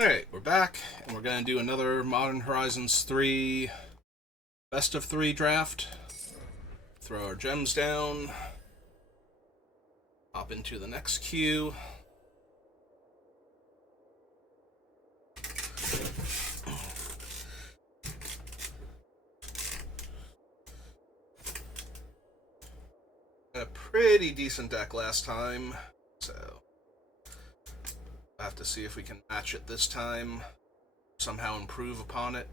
Alright, we're back, and we're going to do another Modern Horizons 3 Best of 3 draft. Throw our gems down. Hop into the next queue. Got a pretty decent deck last time, so I'll have to see if we can match it this time. Somehow improve upon it.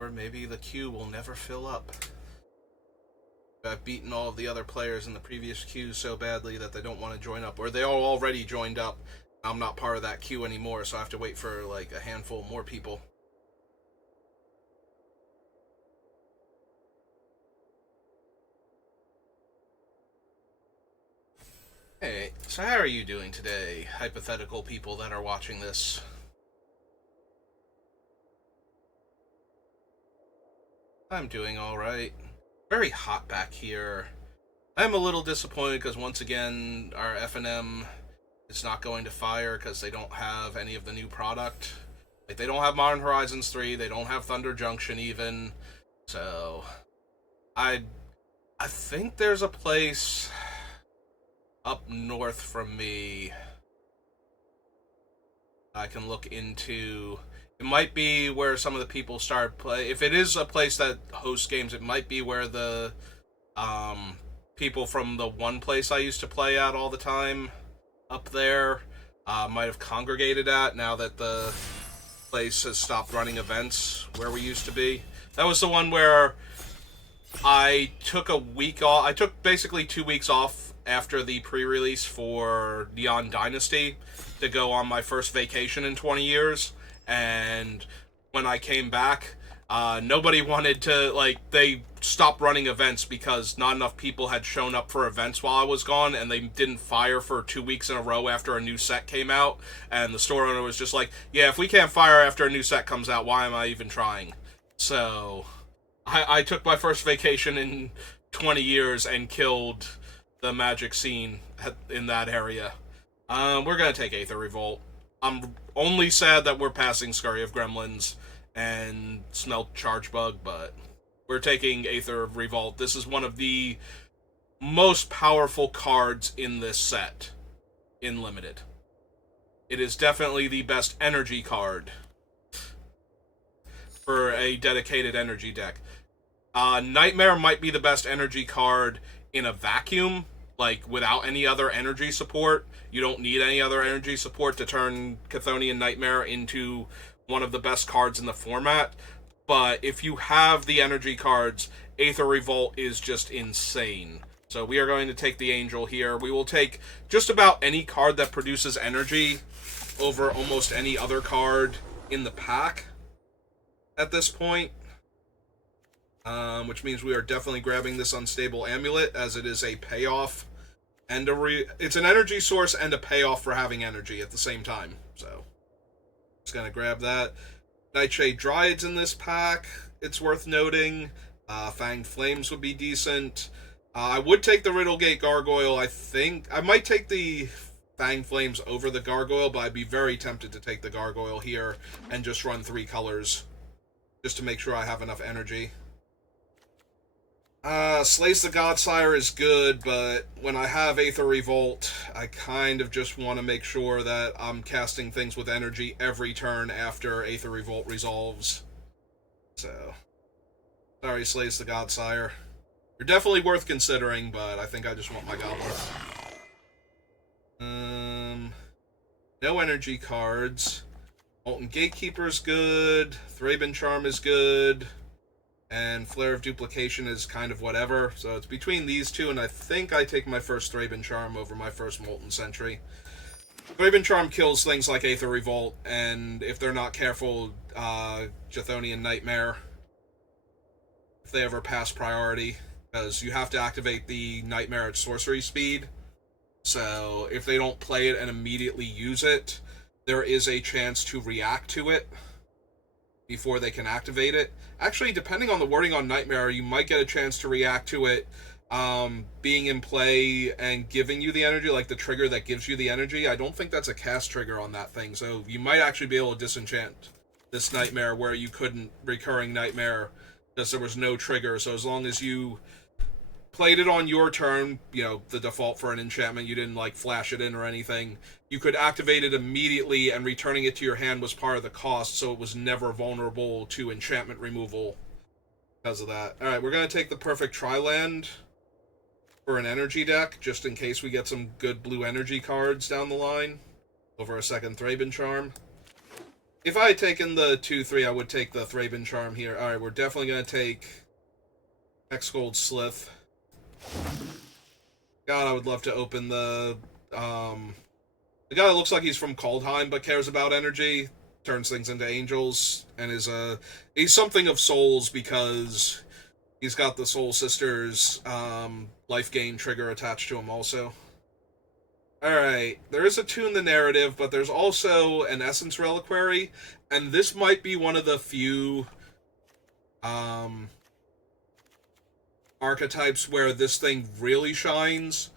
Or maybe the queue will never fill up. I've beaten all of the other players in the previous queue so badly that they don't want to join up. Or they all already joined up. I'm not part of that queue anymore, so I have to wait for like a handful more people. Hey, so how are you doing today, hypothetical people that are watching this? I'm doing alright. Very hot back here. I'm a little disappointed because once again, our F&M is not going to fire because they don't have any of the new product. Like, they don't have Modern Horizons 3, they don't have Thunder Junction even. So, I think there's a place up north from me I can look into. It might be where some of the people start play. If it is a place that hosts games, it might be where the people from the one place I used to play at all the time up there might have congregated at now that the place has stopped running events where we used to be. That was the one where I took a week off. I took basically 2 weeks off after the pre-release for Neon Dynasty to go on my first vacation in 20 years. And when I came back, nobody wanted to, like, they stopped running events because not enough people had shown up for events while I was gone, and they didn't fire for 2 weeks in a row after a new set came out. And the store owner was just like, yeah, if we can't fire after a new set comes out, why am I even trying? So I took my first vacation in 20 years and killed the Magic scene in that area. We're going to take Aether Revolt. I'm only sad that we're passing Scurry of Gremlins and Smelt Charge Bug, but we're taking Aether Revolt. This is one of the most powerful cards in this set, in Limited. It is definitely the best energy card for a dedicated energy deck. Nightmare might be the best energy card in a vacuum, like without any other energy support. You don't need any other energy support to turn Chthonian Nightmare into one of the best cards in the format. But if you have the energy cards, Aether Revolt is just insane. So we are going to take the Angel here. We will take just about any card that produces energy over almost any other card in the pack at this point. Which means we are definitely grabbing this Unstable Amulet, as it is a payoff and it's an energy source and a payoff for having energy at the same time. So, just gonna grab that. Nightshade Dryads in this pack, it's worth noting. Fanged Flames would be decent. I would take the Riddlegate Gargoyle, I think. I might take the Fanged Flames over the Gargoyle, but I'd be very tempted to take the Gargoyle here and just run 3 colors, just to make sure I have enough energy. Slays the Godsire is good, but when I have Aether Revolt, I kind of just want to make sure that I'm casting things with energy every turn after Aether Revolt resolves. So, sorry, Slays the Godsire. You're definitely worth considering, but I think I just want my goblins. No energy cards. Molten Gatekeeper's good. Thraben Charm is good. And Flare of Duplication is kind of whatever. So it's between these two, and I think I take my first Thraben Charm over my first Molten Sentry. Thraben Charm kills things like Aether Revolt, and if they're not careful, Chthonian Nightmare, if they ever pass priority, because you have to activate the Nightmare at sorcery speed. So if they don't play it and immediately use it, there is a chance to react to it before they can activate it. Actually, depending on the wording on Nightmare, you might get a chance to react to it being in play and giving you the energy, like the trigger that gives you the energy. I don't think that's a cast trigger on that thing, so you might actually be able to disenchant this nightmare where you couldn't recurring nightmare because there was no trigger. So as long as you played it on your turn, you know, the default for an enchantment, you didn't like flash it in or anything, you could activate it immediately, and returning it to your hand was part of the cost, so it was never vulnerable to enchantment removal because of that. Alright, we're going to take the Perfect Tri-Land for an energy deck, just in case we get some good blue energy cards down the line over a second Thraben Charm. If I had taken the 2-3, I would take the Thraben Charm here. Alright, we're definitely going to take Hexgold Slith. God, I would love to open the guy that looks like he's from Kaldheim but cares about energy, turns things into angels, and he's something of souls because he's got the Soul Sisters life gain trigger attached to him also. Alright, there is a Tune the Narrative, but there's also an Essence Reliquary, and this might be one of the few archetypes where this thing really shines.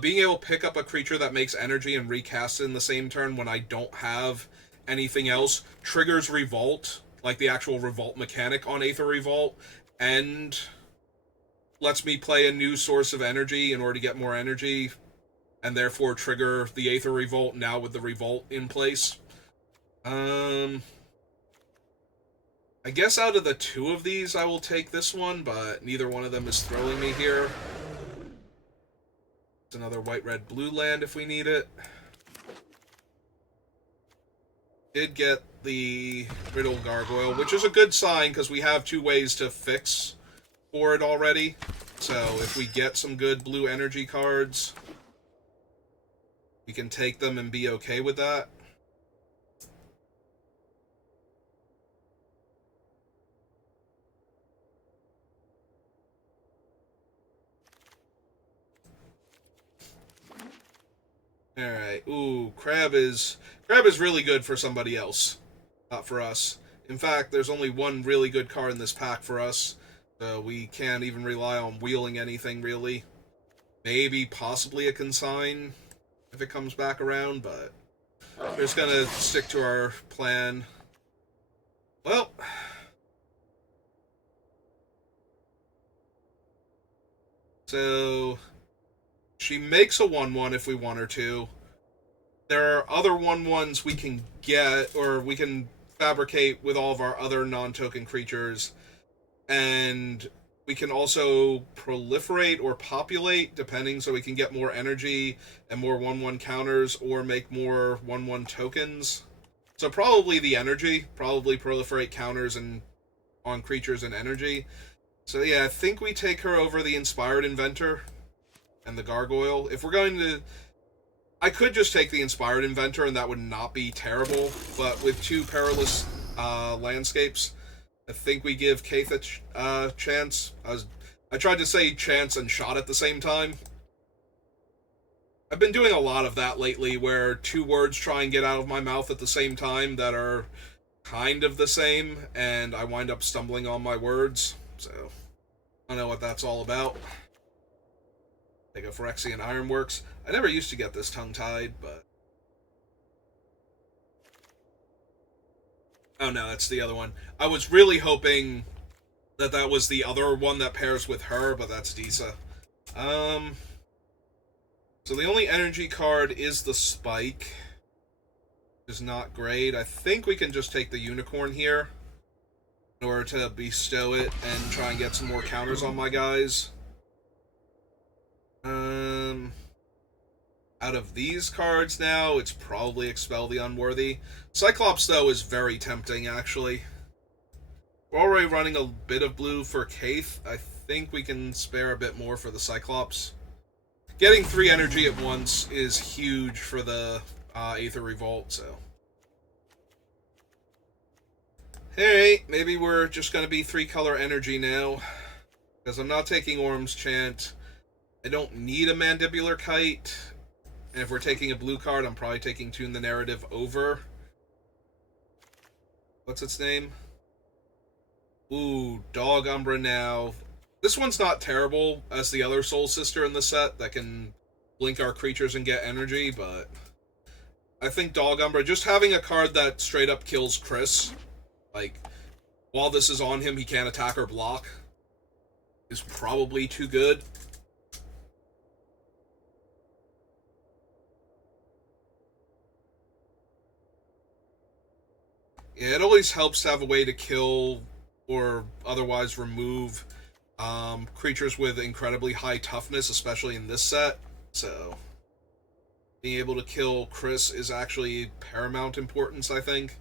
Being able to pick up a creature that makes energy and recast it in the same turn when I don't have anything else triggers Revolt, like the actual Revolt mechanic on Aether Revolt, and lets me play a new source of energy in order to get more energy, and therefore trigger the Aether Revolt now with the Revolt in place. I guess out of the two of these, I will take this one, but neither one of them is throwing me here. It's another white-red-blue land if we need it. Did get the Riddle Gargoyle, which is a good sign because we have two ways to fix for it already. So if we get some good blue energy cards, we can take them and be okay with that. Alright, ooh, Crab is really good for somebody else, not for us. In fact, there's only one really good card in this pack for us, so we can't even rely on wheeling anything, really. Maybe, possibly a Consign, if it comes back around, but we're just gonna stick to our plan. Well, so she makes a 1/1 if we want her to. There are other 1/1s we can get, or we can fabricate with all of our other non-token creatures, and we can also proliferate or populate, depending, so we can get more energy and more 1/1 counters, or make more 1/1 tokens. So probably the energy, probably proliferate counters and on creatures and energy. So yeah, I think we take her over the Inspired Inventor and the Gargoyle. If we're going to... I could just take the Inspired Inventor and that would not be terrible, but with two Perilous landscapes, I think we give Kaith a chance. I tried to say chance and shot at the same time. I've been doing a lot of that lately, where two words try and get out of my mouth at the same time that are kind of the same, and I wind up stumbling on my words, so I don't know what that's all about. Take a Phyrexian Ironworks. I never used to get this tongue-tied, but... Oh no, that's the other one. I was really hoping that that was the other one that pairs with her, but that's Disa. So the only energy card is the Spike. Which is not great. I think we can just take the Unicorn here in order to bestow it and try and get some more counters on my guys. Out of these cards now, it's probably Expel the Unworthy. Cyclops, though, is very tempting, actually. We're already running a bit of blue for Kaith. I think we can spare a bit more for the Cyclops. Getting 3 energy at once is huge for the Aether Revolt, so... Hey, maybe we're just going to be 3-color energy now. Because I'm not taking Orm's Chant. I don't need a Mandibular Kite. And if we're taking a blue card, I'm probably taking Tune the Narrative over. What's its name? Ooh, Dog Umbra now. This one's not terrible as the other Soul Sister in the set that can blink our creatures and get energy, but I think Dog Umbra, just having a card that straight up kills Chris, like, while this is on him, he can't attack or block, is probably too good. Yeah, it always helps to have a way to kill or otherwise remove creatures with incredibly high toughness, especially in this set. So, being able to kill Chris is actually paramount importance, I think.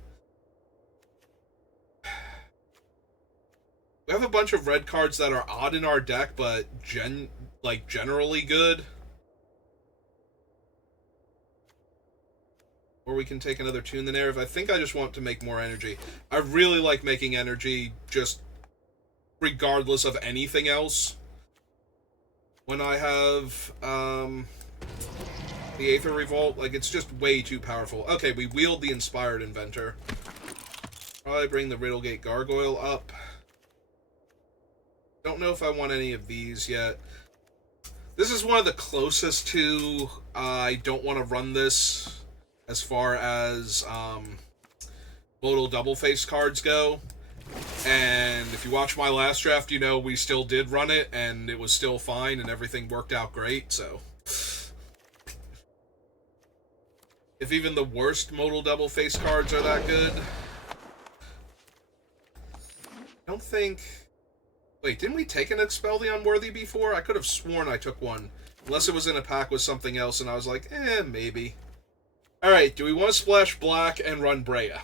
We have a bunch of red cards that are odd in our deck, but generally good. Or we can take another Tune the Narrative. I think I just want to make more energy. I really like making energy just regardless of anything else. When I have the Aether Revolt, like, it's just way too powerful. Okay, we wield the Inspired Inventor. Probably bring the Riddlegate Gargoyle up. Don't know if I want any of these yet. This is one of the closest to I don't want to run this as far as modal double-face cards go. And if you watch my last draft, you know we still did run it, and it was still fine, and everything worked out great, so... If even the worst modal double-face cards are that good... I don't think... Wait, didn't we take an Expel the Unworthy before? I could have sworn I took one. Unless it was in a pack with something else, and I was like, maybe. Alright, do we want to splash black and run Brea?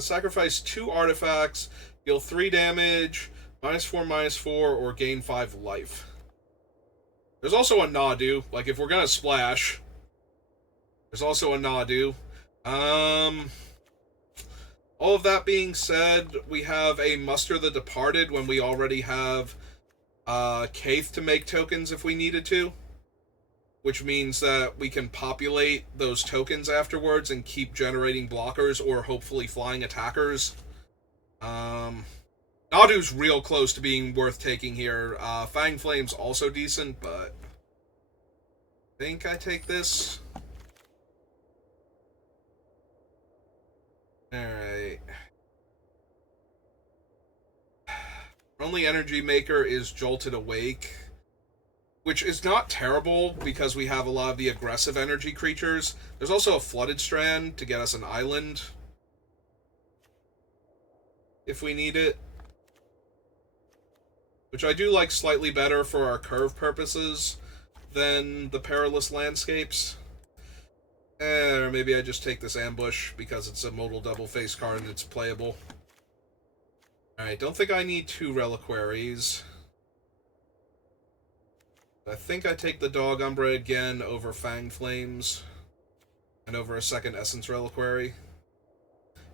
Sacrifice 2 artifacts, deal 3 damage, -4/-4, or gain 5 life. There's also a Nadu. Like, if we're gonna splash, there's also a Nadu. All of that being said, we have a Muster the Departed when we already have Kaith to make tokens if we needed to. Which means that we can populate those tokens afterwards and keep generating blockers or hopefully flying attackers. Nadu's real close to being worth taking here. Fang Flame's also decent, but I think I take this. Alright. Our only energy maker is Jolted Awake, which is not terrible because we have a lot of the aggressive energy creatures. There's also a Flooded Strand to get us an island if we need it, which I do like slightly better for our curve purposes than the Perilous Landscapes. Or maybe I just take this Ambush because it's a modal double-face card and it's playable. Alright, don't think I need 2 Reliquaries. I think I take the Dog Umbra again over Fang Flames and over a second Essence Reliquary.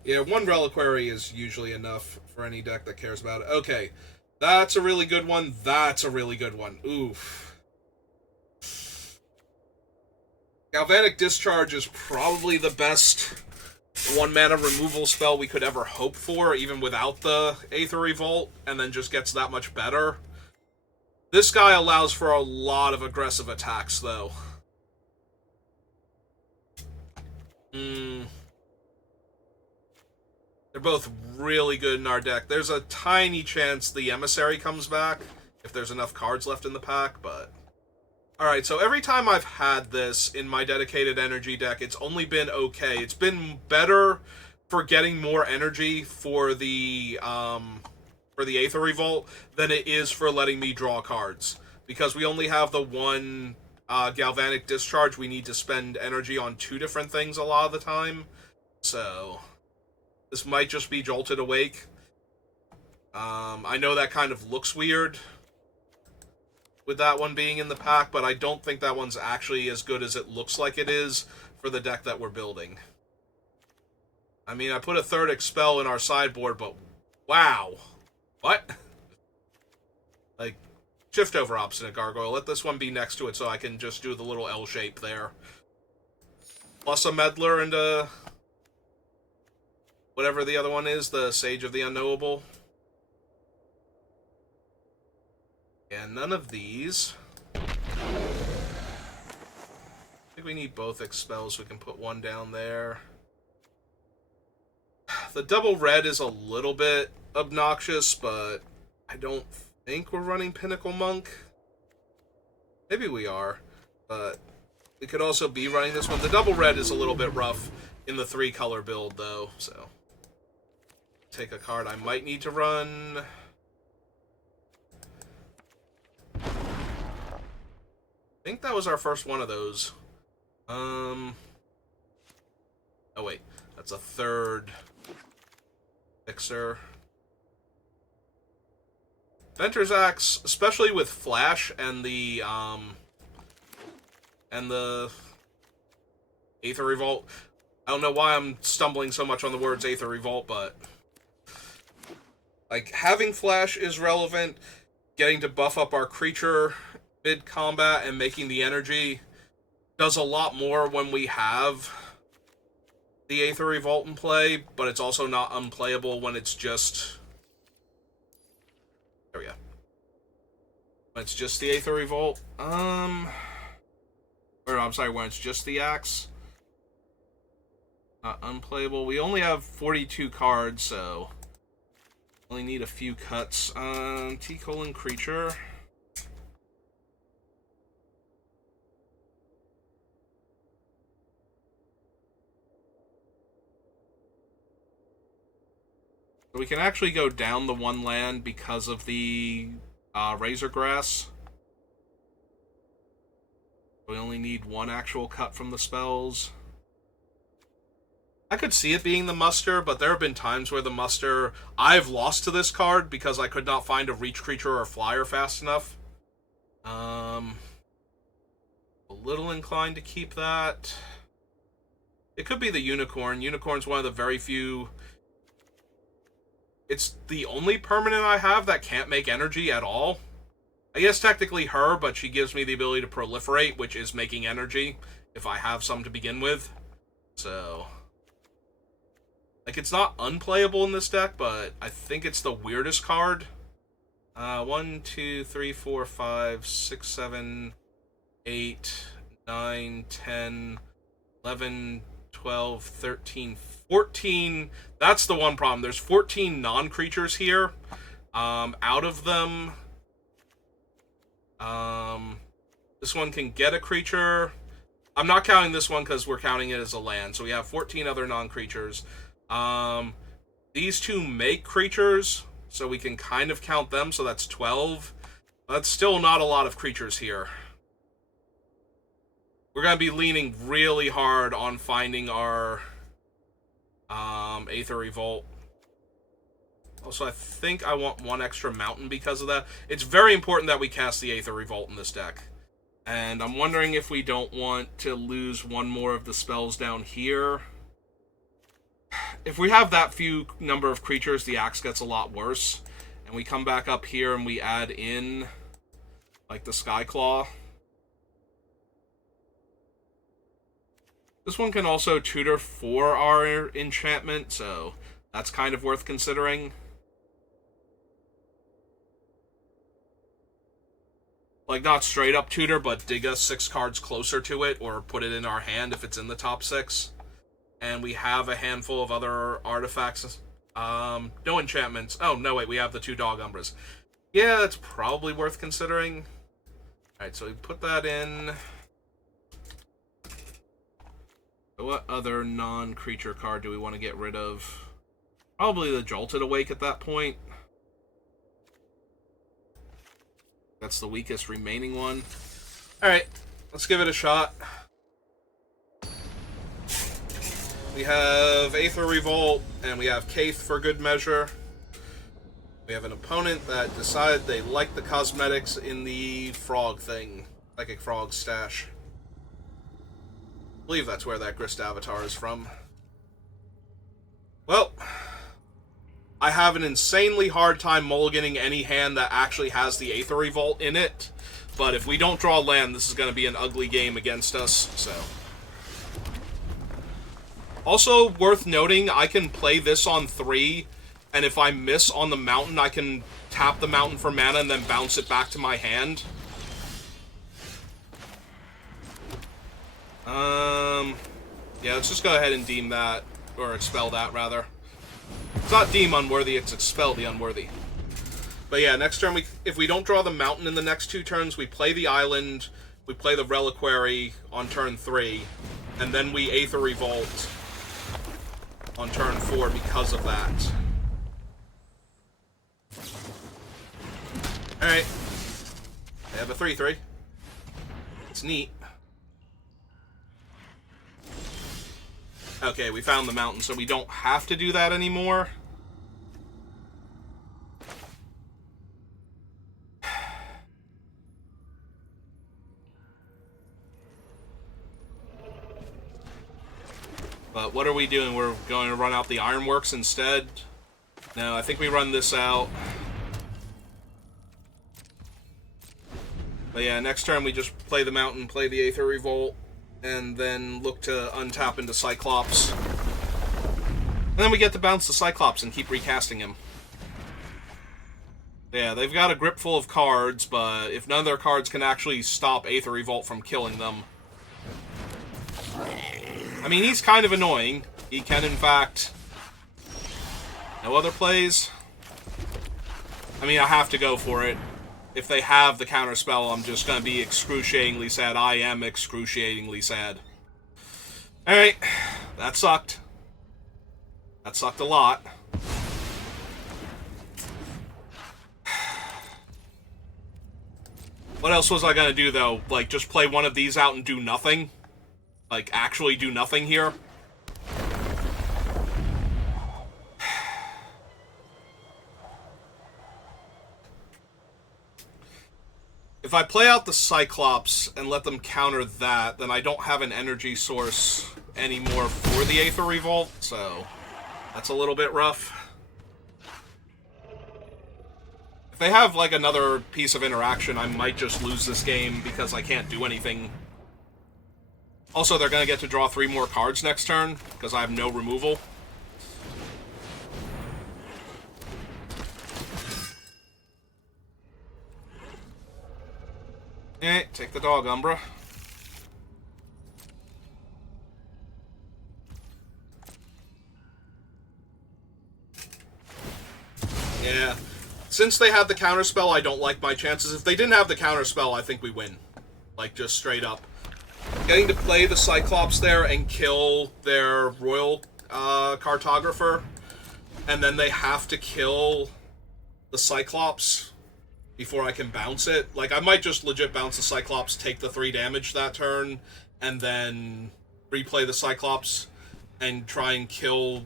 Yeah, 1 Reliquary is usually enough for any deck that cares about it. Okay, that's a really good one. That's a really good one. Oof. Galvanic Discharge is probably the best 1-mana removal spell we could ever hope for, even without the Aether Revolt, and then just gets that much better. This guy allows for a lot of aggressive attacks, though. They're both really good in our deck. There's a tiny chance the Emissary comes back, if there's enough cards left in the pack, but... Alright, so every time I've had this in my dedicated energy deck, it's only been okay. It's been better for getting more energy for the Aether Revolt than it is for letting me draw cards. Because we only have the 1 Galvanic Discharge, we need to spend energy on 2 different things a lot of the time. So, this might just be Jolted Awake. I know that kind of looks weird with that one being in the pack, but I don't think that one's actually as good as it looks like it is for the deck that we're building. I mean, I put a 3rd Expel in our sideboard, but wow. What? Like, shift over Obstinate Gargoyle. Let this one be next to it so I can just do the little L shape there. Plus a Meddler and a... whatever the other one is, the Sage of the Unknowable. And none of these. I think we need both expels. We can put one down there. The double red is a little bit obnoxious, but I don't think we're running Pinnacle Monk. Maybe we are, but we could also be running this one. The double red is a little bit rough in the 3-color build, though, so... Take a card I might need to run. I think that was our first one of those. Oh, wait. That's a 3rd fixer. Venter's Axe, especially with Flash and the Aether Revolt. I don't know why I'm stumbling so much on the words Aether Revolt, but... Like, having Flash is relevant. Getting to buff up our creature mid-combat and making the energy does a lot more when we have the Aether Revolt in play, but it's also not unplayable when it's just... There we go. When it's just the Aether Revolt. Or, I'm sorry, when it's just the Axe. Not unplayable. We only have 42 cards, so... Only need a few cuts. T-colon creature. So we can actually go down the 1 land because of the Razor Grass. We only need 1 actual cut from the spells. I could see it being the Muster, but there have been times where the Muster... I've lost to this card because I could not find a reach creature or a flyer fast enough. A little inclined to keep that. It could be the Unicorn. Unicorn's one of the very few... It's the only permanent I have that can't make energy at all. I guess technically her, but she gives me the ability to proliferate, which is making energy, if I have some to begin with. So... Like, it's not unplayable in this deck, but I think it's the weirdest card. 1, 2, 3, 4, 5, 6, 7, 8, 9, 10, 11, 12, 13, 14. That's the one problem. There's 14 non-creatures here. Out of them, this one can get a creature. I'm not counting this one because we're counting it as a land. So we have 14 other non-creatures. These 2 make creatures, so we can kind of count them, so that's 12. That's still not a lot of creatures here. We're going to be leaning really hard on finding our Aether Revolt. Also, I think I want 1 extra mountain because of that. It's very important that we cast the Aether Revolt in this deck. And I'm wondering if we don't want to lose 1 more of the spells down here. If we have that few number of creatures, the Axe gets a lot worse. And we come back up here and we add in, like, the Skyclaw. This one can also tutor for our enchantment, so that's kind of worth considering. Like, not straight up tutor, but dig us 6 cards closer to it, or put it in our hand if it's in the top 6. And we have a handful of other artifacts. No enchantments. Oh, no, wait, we have the 2 Dog Umbras. Yeah, that's probably worth considering. Alright, so we put that in. What other non-creature card do we want to get rid of? Probably the Jolted Awake at that point. That's the weakest remaining one. Alright, let's give it a shot. We have Aether Revolt, and we have Kaith for good measure. We have an opponent that decided they like the cosmetics in the frog thing. Psychic Frog stash. I believe that's where that Grist Avatar is from. Well, I have an insanely hard time mulliganing any hand that actually has the Aether Revolt in it. But if we don't draw land, this is going to be an ugly game against us, so... Also, worth noting, I can play this on 3, and if I miss on the mountain, I can tap the mountain for mana and then bounce it back to my hand. Yeah, let's just go ahead and deem that, or expel that, rather. It's not deem unworthy, it's expel the unworthy. But yeah, next turn, if we don't draw the mountain in the next 2 turns, we play the island, we play the reliquary on turn 3, and then we Aether Revolt on turn 4 because of that. Alright. They have a 3/3. It's neat. Okay, we found the mountain, so we don't have to do that anymore. But what are we doing? We're going to run out the Ironworks instead? No, I think we run this out. But yeah, next turn we just play the mountain, play the Aether Revolt, and then look to untap into Cyclops. And then we get to bounce the Cyclops and keep recasting him. Yeah, they've got a grip full of cards, but if none of their cards can actually stop Aether Revolt from killing them... I mean, he's kind of annoying. He can, in fact... No other plays? I mean, I have to go for it. If they have the counterspell, I'm just going to be excruciatingly sad. I am excruciatingly sad. Alright. That sucked. That sucked a lot. What else was I going to do, though? Like, just play one of these out and do nothing? Like, actually do nothing here? If I play out the Cyclops and let them counter that, then I don't have an energy source anymore for the Aether Revolt, so that's a little bit rough. If they have, like, another piece of interaction, I might just lose this game because I can't do anything. Also, they're going to get to draw 3 more cards next turn, because I have no removal. Eh, take the dog, Umbra. Yeah. Since they have the counterspell, I don't like my chances. If they didn't have the counterspell, I think we win. Like, just straight up. Getting to play the Cyclops there and kill their Royal Cartographer, and then they have to kill the Cyclops before I can bounce it. Like, I might just legit bounce the Cyclops, take the 3 damage that turn, and then replay the Cyclops and try and kill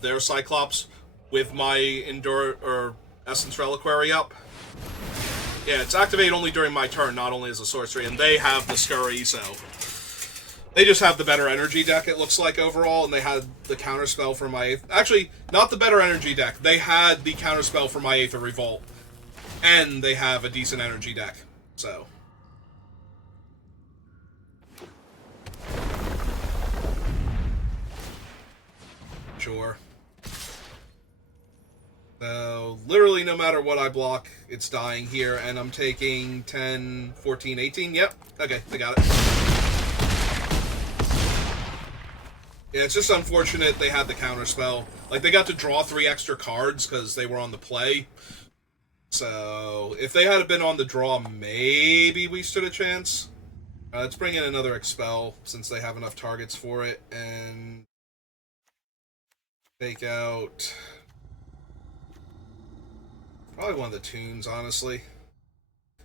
their Cyclops with my Essence Reliquary up. Yeah, it's activate only during my turn, not only as a sorcery, and they have the Scurry, so... They just have the better energy deck, it looks like, overall, and they had the counterspell for my... Actually, not the better energy deck. They had the counterspell for my Aether Revolt. And they have a decent energy deck, so... Sure. So, literally no matter what I block, it's dying here, and I'm taking 10, 14, 18, yep. Okay, I got it. Yeah, it's just unfortunate they had the counterspell. Like, they got to draw 3 extra cards because they were on the play. So, if they had been on the draw, maybe we stood a chance. Let's bring in another Expel, since they have enough targets for it, and... take out... probably one of the Tunes, honestly.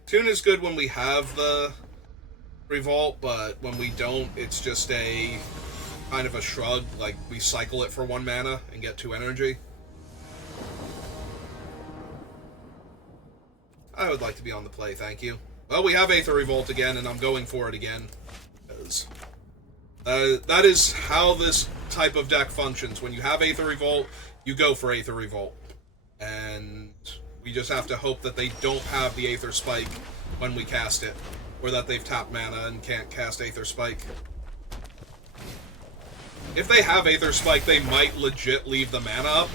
Tune is good when we have the Revolt, but when we don't, it's just a kind of a shrug. Like, we cycle it for 1 mana and get 2 energy. I would like to be on the play, thank you. Well, we have Aether Revolt again, and I'm going for it again. Because that is how this type of deck functions. When you have Aether Revolt, you go for Aether Revolt. And we just have to hope that they don't have the Aether Spike when we cast it. Or that they've tapped mana and can't cast Aether Spike. If they have Aether Spike, they might legit leave the mana up.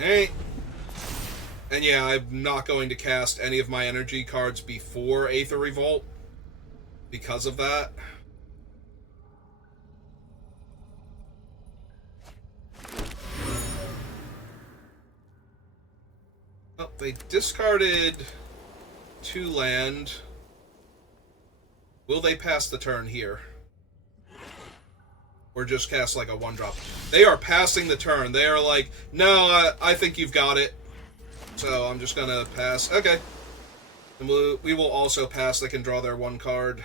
Alright. And yeah, I'm not going to cast any of my energy cards before Aether Revolt because of that. Oh, they discarded 2 land. Will they pass the turn here? Or just cast like a 1-drop? They are passing the turn. They are like, no, I think you've got it. So I'm just gonna pass. Okay. And we will also pass. They can draw their 1 card.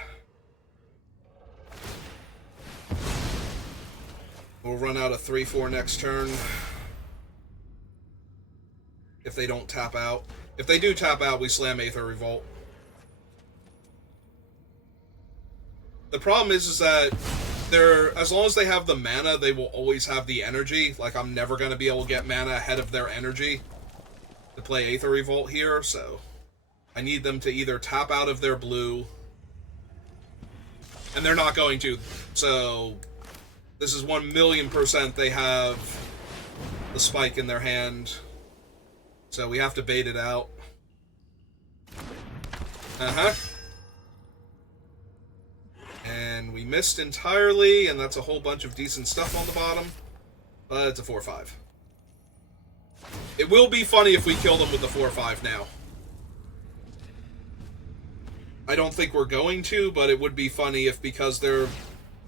We'll run out a 3/4 next turn. If they don't tap out. If they do tap out, we slam Aether Revolt. The problem is that as long as they have the mana, they will always have the energy. Like, I'm never going to be able to get mana ahead of their energy to play Aether Revolt here, so I need them to either tap out of their blue, and they're not going to, so this is 1,000,000% they have the spike in their hand, so we have to bait it out. And we missed entirely, and that's a whole bunch of decent stuff on the bottom. But it's a 4/5. It will be funny if we kill them with the 4/5 now. I don't think we're going to, but it would be funny if, because they're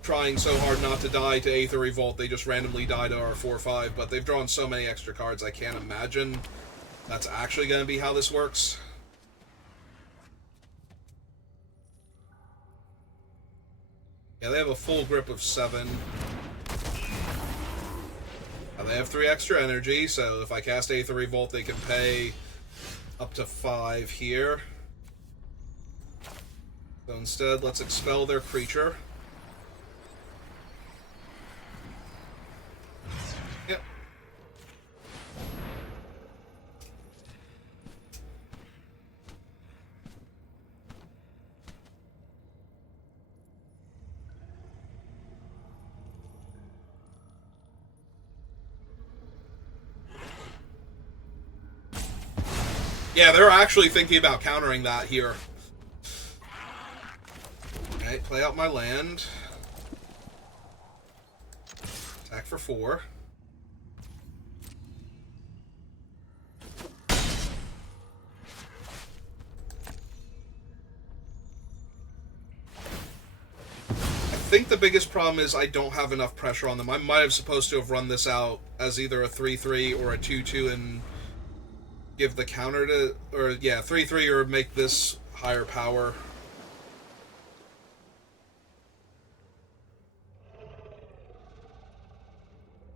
trying so hard not to die to Aether Revolt, they just randomly die to our 4/5. But they've drawn so many extra cards, I can't imagine that's actually going to be how this works. Yeah, they have a full grip of 7. Now they have 3 extra energy, so if I cast Aether Revolt, they can pay up to 5 here. So instead, let's expel their creature. Yep. Yeah, they're actually thinking about countering that here. Alright, play out my land. Attack for 4. I think the biggest problem is I don't have enough pressure on them. I might have supposed to have run this out as either a 3/3 or a 2/2 and give the counter to, or yeah, 3/3 or make this higher power.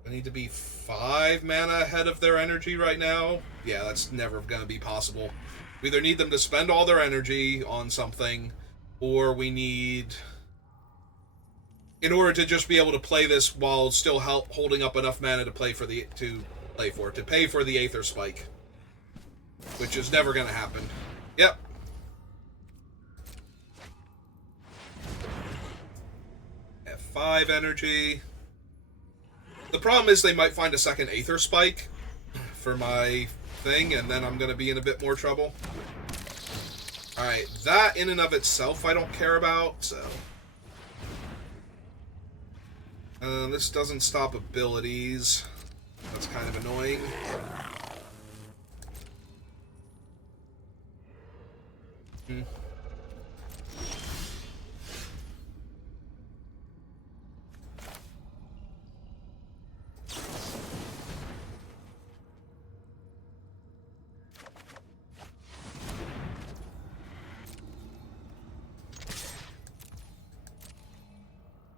I need to be 5 mana ahead of their energy right now. Yeah, that's never going to be possible. We either need them to spend all their energy on something, or we need, in order to just be able to play this while still holding up enough mana to pay for the Aether Spike, which is never going to happen. Yep. Have 5 energy. The problem is they might find a second Aether Spike for my thing, and then I'm going to be in a bit more trouble. Alright, that in and of itself I don't care about, so... this doesn't stop abilities. That's kind of annoying.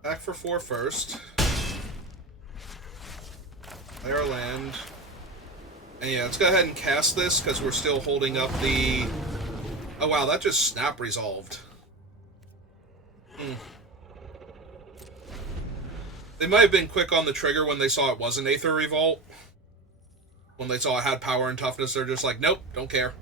Back for 4 first. Play our land. And yeah, let's go ahead and cast this, because we're still holding up the... Oh wow, that just snap resolved. They might have been quick on the trigger when they saw it wasn't Aether Revolt. When they saw it had power and toughness, they're just like, nope, don't care.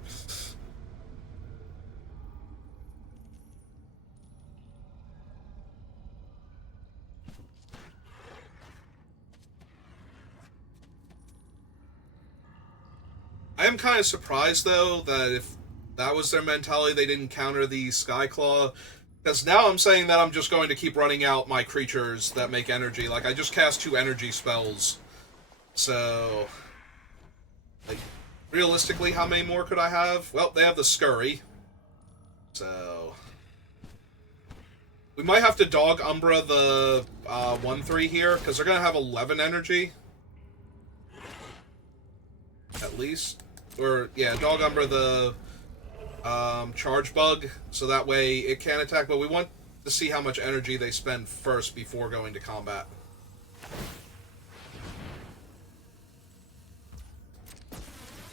kind of surprised, though, that if that was their mentality, they didn't counter the Skyclaw. Because now I'm saying that I'm just going to keep running out my creatures that make energy. Like, I just cast 2 energy spells. So, like, realistically, how many more could I have? Well, they have the Scurry. So, we might have to Dog Umbra the 1-3 here, because they're going to have 11 energy. At least. Or, yeah, Dog Umbra the Charge Bug, so that way it can attack, but we want to see how much energy they spend first before going to combat.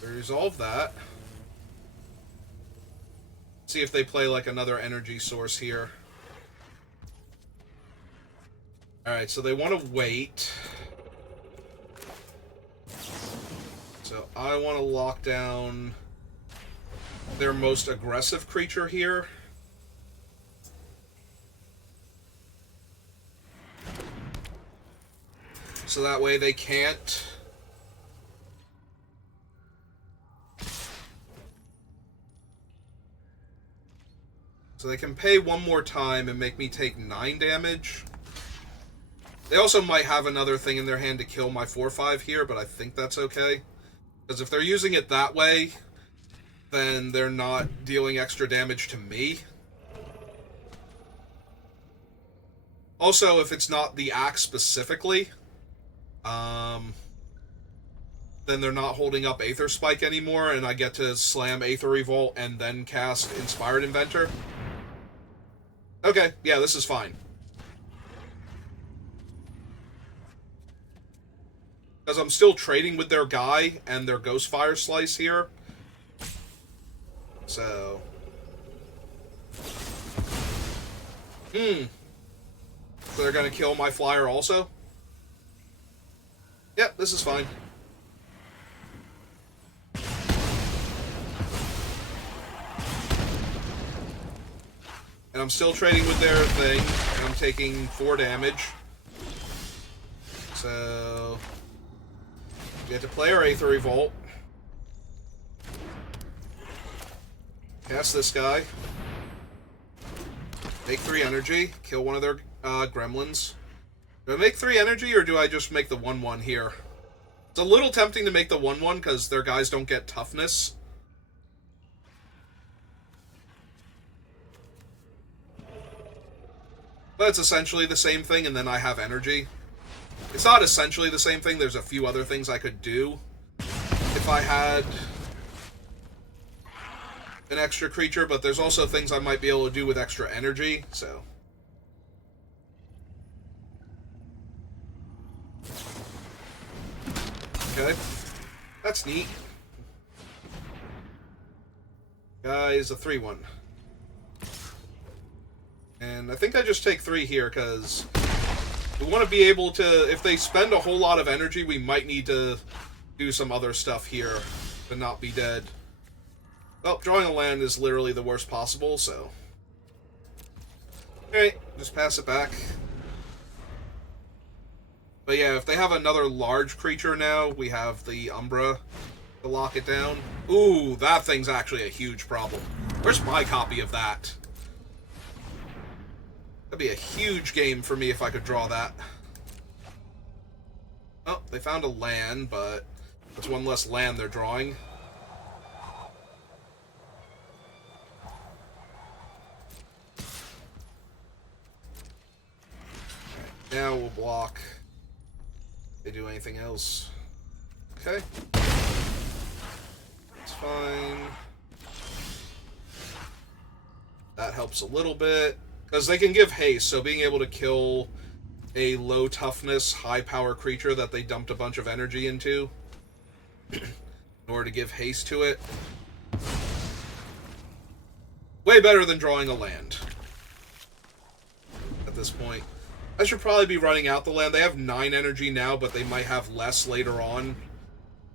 Resolve that. See if they play like another energy source here. Alright, so they want to wait. So I want to lock down their most aggressive creature here. So that way they can't. So they can pay one more time and make me take 9 damage. They also might have another thing in their hand to kill my 4/5 here, but I think that's okay. Because if they're using it that way, then they're not dealing extra damage to me. Also, if it's not the axe specifically, then they're not holding up Aether Spike anymore, and I get to slam Aether Revolt and then cast Inspired Inventor. Okay, yeah, this is fine. Because I'm still trading with their guy and their Ghostfire Slice here. So... So they're gonna kill my flyer also? Yep, this is fine. And I'm still trading with their thing, and I'm taking 4 damage. So... we have to play our Aether Revolt. Cast this guy. Make 3 energy. Kill one of their gremlins. Do I make 3 energy, or do I just make the 1/1 here? It's a little tempting to make the 1/1, because their guys don't get toughness. But it's essentially the same thing, and then I have energy. It's not essentially the same thing. There's a few other things I could do if I had an extra creature, but there's also things I might be able to do with extra energy, so... okay. That's neat. Guy is a 3/1. And I think I just take 3 here, because we want to be able to... if they spend a whole lot of energy, we might need to do some other stuff here to not be dead. Well, drawing a land is literally the worst possible, so... alright, just pass it back. But yeah, if they have another large creature now, we have the Umbra to lock it down. Ooh, that thing's actually a huge problem. Where's my copy of that? That'd be a huge game for me if I could draw that. Oh, they found a land, but that's one less land they're drawing. Right, now we'll block. They do anything else. Okay. That's fine. That helps a little bit. Because they can give haste, so being able to kill a low toughness, high power creature that they dumped a bunch of energy into in order to give haste to it. Way better than drawing a land at this point. I should probably be running out the land. They have 9 energy now, but they might have less later on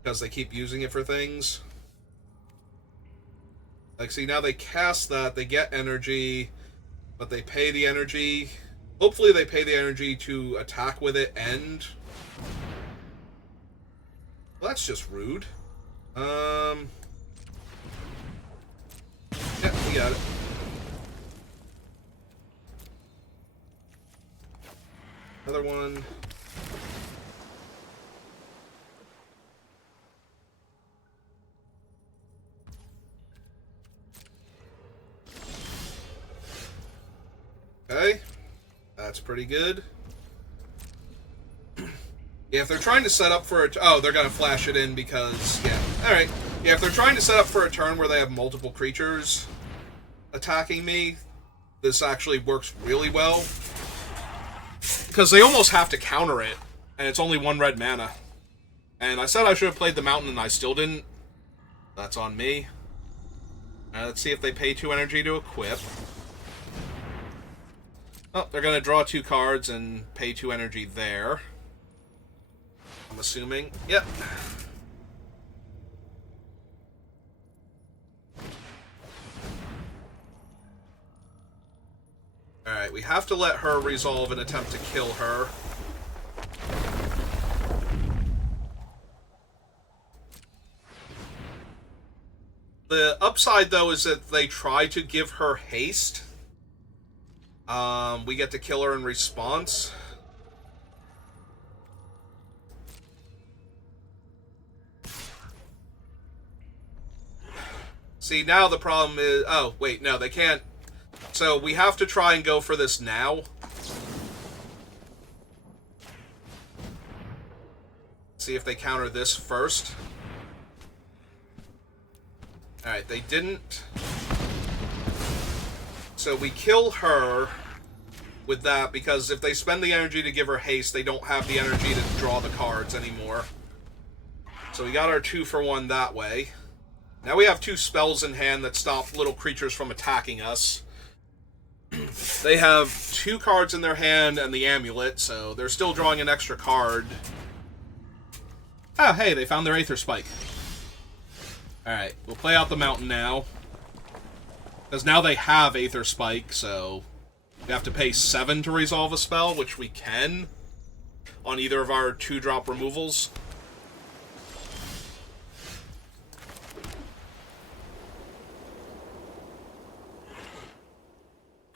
because they keep using it for things. Like, see, now they cast that, they get energy, but they pay the energy. Hopefully they pay the energy to attack with it and... well, that's just rude. Yeah, we got it. Another one. Okay. That's pretty good. Yeah, if they're trying to set up for a... Oh, they're going to flash it in because... Yeah. Alright. Yeah, if they're trying to set up for a turn where they have multiple creatures attacking me, this actually works really well. Because they almost have to counter it, and it's only 1 red mana. And I said I should have played the mountain, and I still didn't. That's on me. Let's see if they pay 2 energy to equip. Oh, they're going to draw 2 cards and pay 2 energy there. I'm assuming. Yep. Alright, we have to let her resolve and attempt to kill her. The upside, though, is that they try to give her haste. We get to kill her in response. See, now the problem is... Oh, wait, no, they can't. So we have to try and go for this now. See if they counter this first. Alright, they didn't. So we kill her with that, because if they spend the energy to give her haste, they don't have the energy to draw the cards anymore. So we got our 2 for 1 that way. Now we have 2 spells in hand that stop little creatures from attacking us. They have 2 cards in their hand and the amulet, so they're still drawing an extra card. Oh, hey, they found their Aether Spike. Alright, we'll play out the mountain now. Because now they have Aether Spike, so we have to pay 7 to resolve a spell, which we can on either of our 2-drop removals.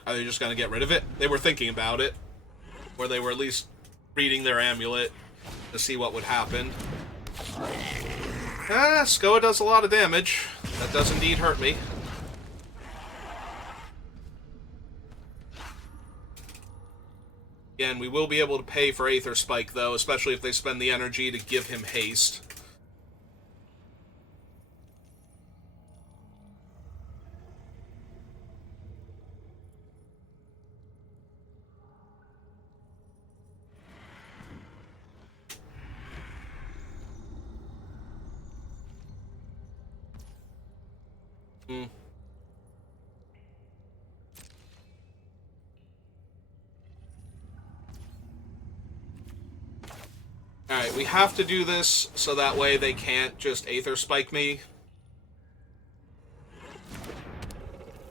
Are they just going to get rid of it? They were thinking about it. Or they were at least reading their amulet to see what would happen. Skoa does a lot of damage. That does indeed hurt me. Again, we will be able to pay for Aether Spike, though, especially if they spend the energy to give him haste. Alright, we have to do this so that way they can't just Aether Spike me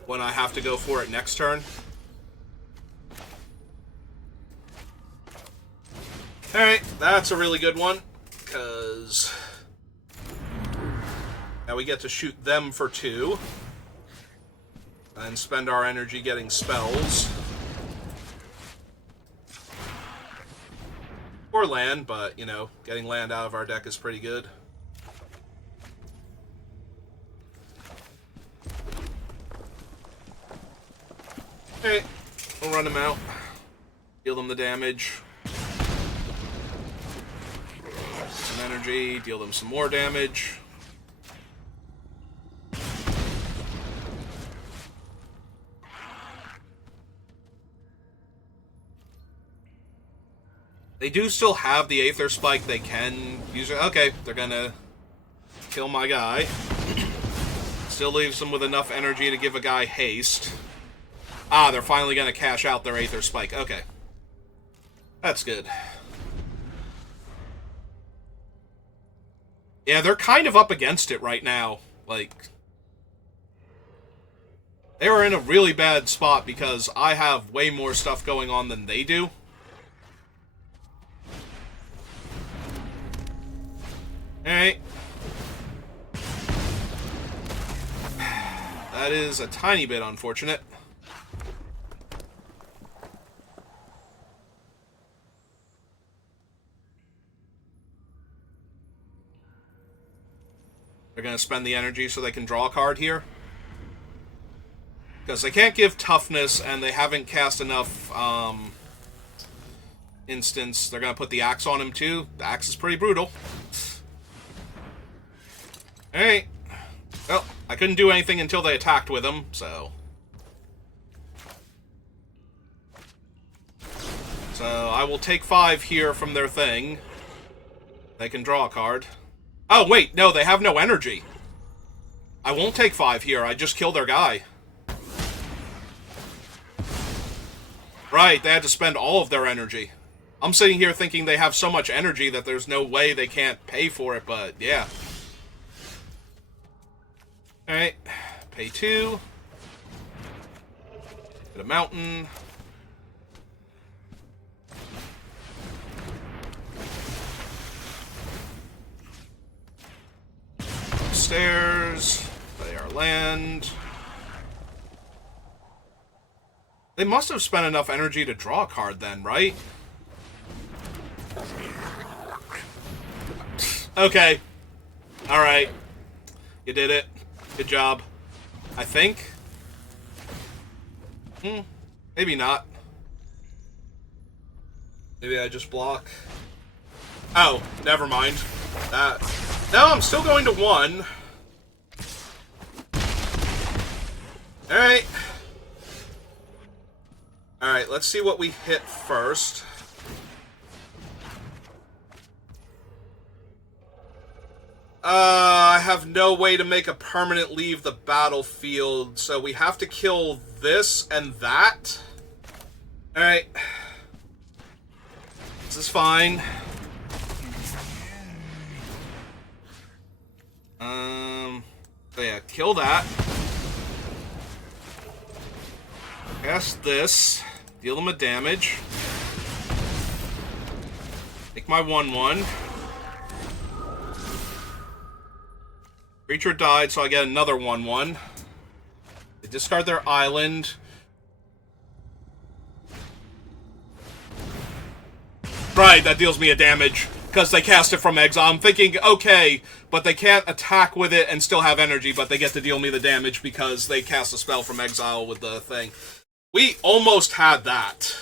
when I have to go for it next turn. Alright, that's a really good one, because now we get to shoot them for 2 and spend our energy getting spells. Or land, but, you know, getting land out of our deck is pretty good. Alright, we'll run them out. Deal them the damage. Some energy, deal them some more damage. They do still have the Aether Spike. They can use it. Okay, they're gonna kill my guy. Still leaves them with enough energy to give a guy haste. Ah, they're finally gonna cash out their Aether Spike. Okay. That's good. Yeah, they're kind of up against it right now. Like, they are in a really bad spot because I have way more stuff going on than they do. Alright. That is a tiny bit unfortunate. They're going to spend the energy so they can draw a card here. Because they can't give toughness, and they haven't cast enough instance. They're going to put the axe on him, too. The axe is pretty brutal. Alright. Well, I couldn't do anything until they attacked with him, so... So, I will take 5 here from their thing. They can draw a card. Oh, wait, no, they have no energy. I won't take 5 here, I just killed their guy. Right, they had to spend all of their energy. I'm sitting here thinking they have so much energy that there's no way they can't pay for it, but yeah. Alright, pay 2. Get a mountain. Stairs. Play our land. They must have spent enough energy to draw a card then, right? Okay. Alright. You did it. Good job. I think. Maybe not. Maybe I just block. Oh, never mind. That. No, I'm still going to 1. Alright. Alright, let's see what we hit first. I have no way to make a permanent leave the battlefield, so we have to kill this and that. Alright. This is fine. So yeah, kill that. Cast this. Deal them a damage. Make my 1/1. Creature died, so I get another 1/1. They discard their island. Right, that deals me a damage. Because they cast it from exile. I'm thinking, okay, but they can't attack with it and still have energy, but they get to deal me the damage because they cast a spell from exile with the thing. We almost had that.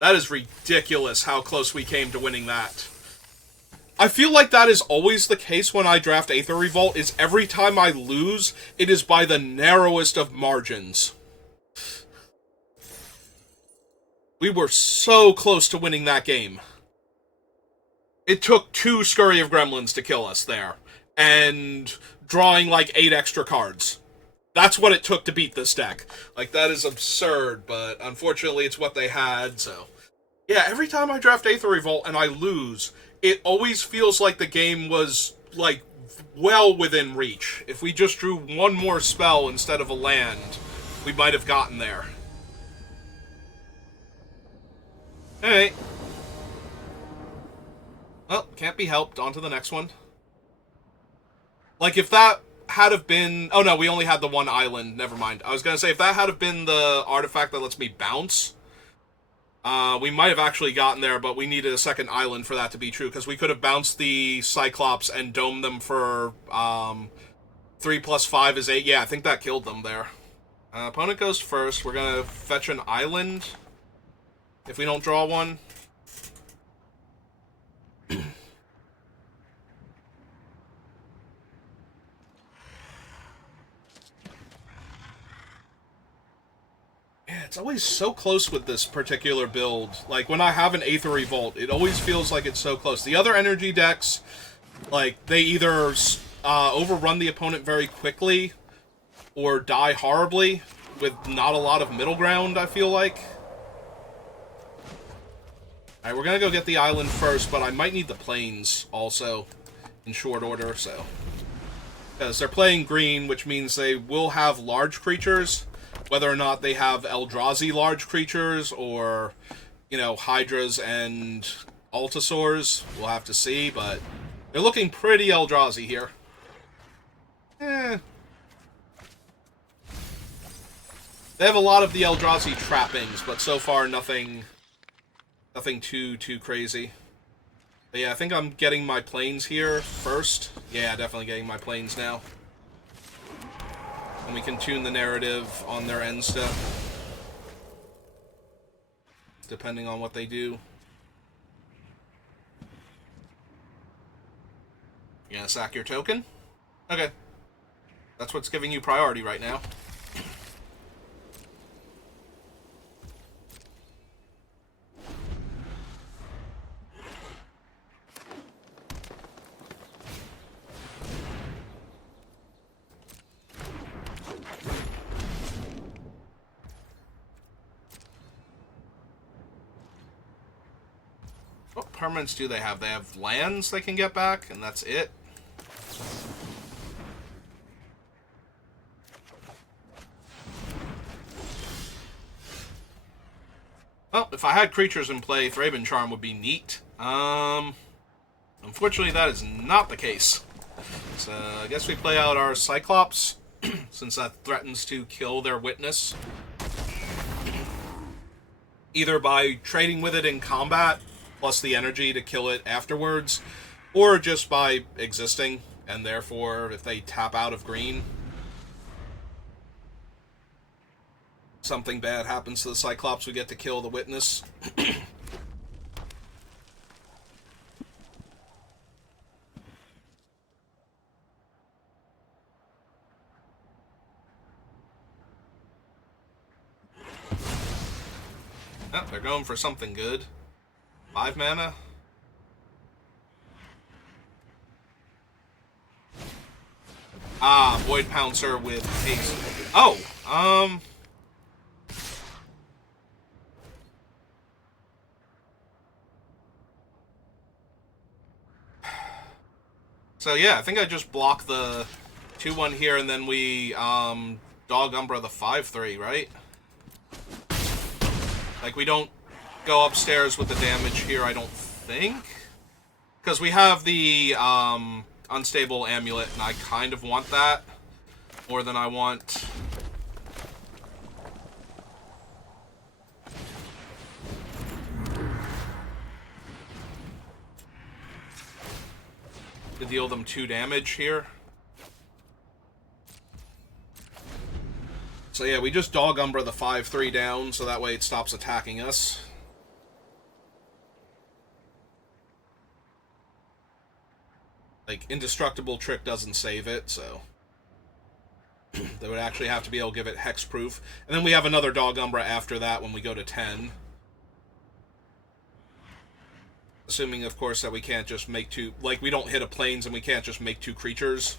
That is ridiculous how close we came to winning that. I feel like that is always the case when I draft Aether Revolt, is every time I lose, it is by the narrowest of margins. We were so close to winning that game. It took 2 Scurry of Gremlins to kill us there. And drawing like 8 extra cards. That's what it took to beat this deck. Like, that is absurd, but unfortunately it's what they had, so... Yeah, every time I draft Aether Revolt and I lose, it always feels like the game was, like, well within reach. If we just drew 1 more spell instead of a land, we might have gotten there. Alright. Well, can't be helped. On to the next one. Like, if that had have been... Oh, no, we only had the 1 island. Never mind. I was going to say, if that had have been the artifact that lets me bounce, we might have actually gotten there, but we needed a 2nd island for that to be true, because we could have bounced the Cyclops and domed them for 3 plus 5 is 8. Yeah, I think that killed them there. Opponent goes first. We're going to fetch an island if we don't draw one. Yeah, it's always so close with this particular build. Like, when I have an Aether Revolt, it always feels like it's so close. The other energy decks, like, they either overrun the opponent very quickly or die horribly with not a lot of middle ground, I feel like. Alright, we're gonna go get the island first, but I might need the plains also in short order, so... Because they're playing green, which means they will have large creatures. Whether or not they have Eldrazi large creatures, or, you know, Hydras and Altasaurs, we'll have to see, but they're looking pretty Eldrazi here. They have a lot of the Eldrazi trappings, but so far nothing too crazy. But yeah, I think I'm getting my planes here first. Yeah, definitely getting my planes now. And we can tune the narrative on their end step, depending on what they do. You gonna sack your token? Okay. That's what's giving you priority right now. What permanents do they have? They have lands they can get back, and that's it. Well, if I had creatures in play, Thraben Charm would be neat. Unfortunately, that is not the case. So I guess we play out our Cyclops, since that threatens to kill their witness. Either by trading with it in combat, plus the energy to kill it afterwards, or just by existing, and therefore, if they tap out of green, something bad happens to the Cyclops, we get to kill the witness. Oh, they're going for something good. 5 mana? Ah, Void Pouncer with haste. Oh, So yeah, I think I just block the 2-1 here, and then we, Dog Umbra the 5-3, right? Like, we don't go upstairs with the damage here, I don't think? Because we have the, Unstable Amulet, and I kind of want that more than I want... to deal them 2 damage here. So yeah, we just Dog Umbra the 5-3 down, so that way it stops attacking us. Like, Indestructible Trick doesn't save it, so... they would actually have to be able to give it hexproof. And then we have another Dog Umbra after that when we go to 10. Assuming, of course, that we can't just make 2... Like, we don't hit a plains and we can't just make 2 creatures.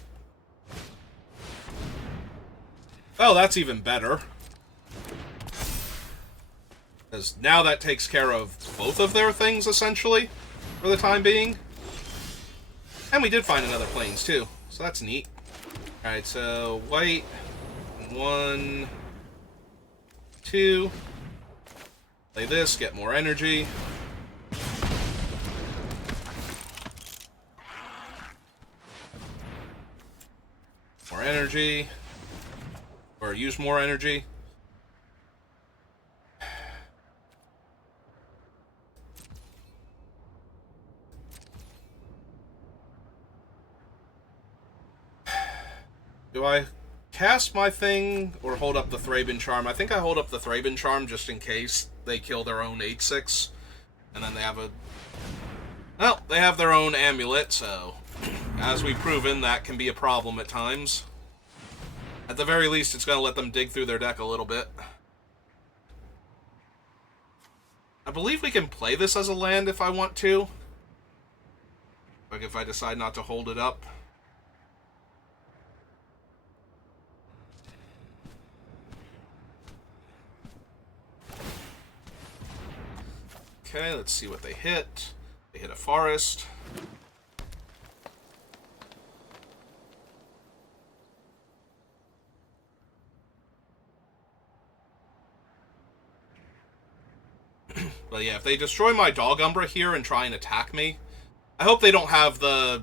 Oh, that's even better. Because now that takes care of both of their things, essentially, for the time being. And we did find another plains, too. So that's neat. Alright, so white. 1, 2. Play this, get more energy. More energy. Or use more energy. Do I cast my thing or hold up the Thraben Charm? I think I hold up the Thraben Charm just in case they kill their own 8/6. And then they have a... Well, they have their own amulet, so... As we've proven, that can be a problem at times. At the very least, it's going to let them dig through their deck a little bit. I believe we can play this as a land if I want to. Like if I decide not to hold it up. Okay, let's see what they hit. They hit a forest. But yeah, if they destroy my Dog Umbra here and try and attack me, I hope they don't have the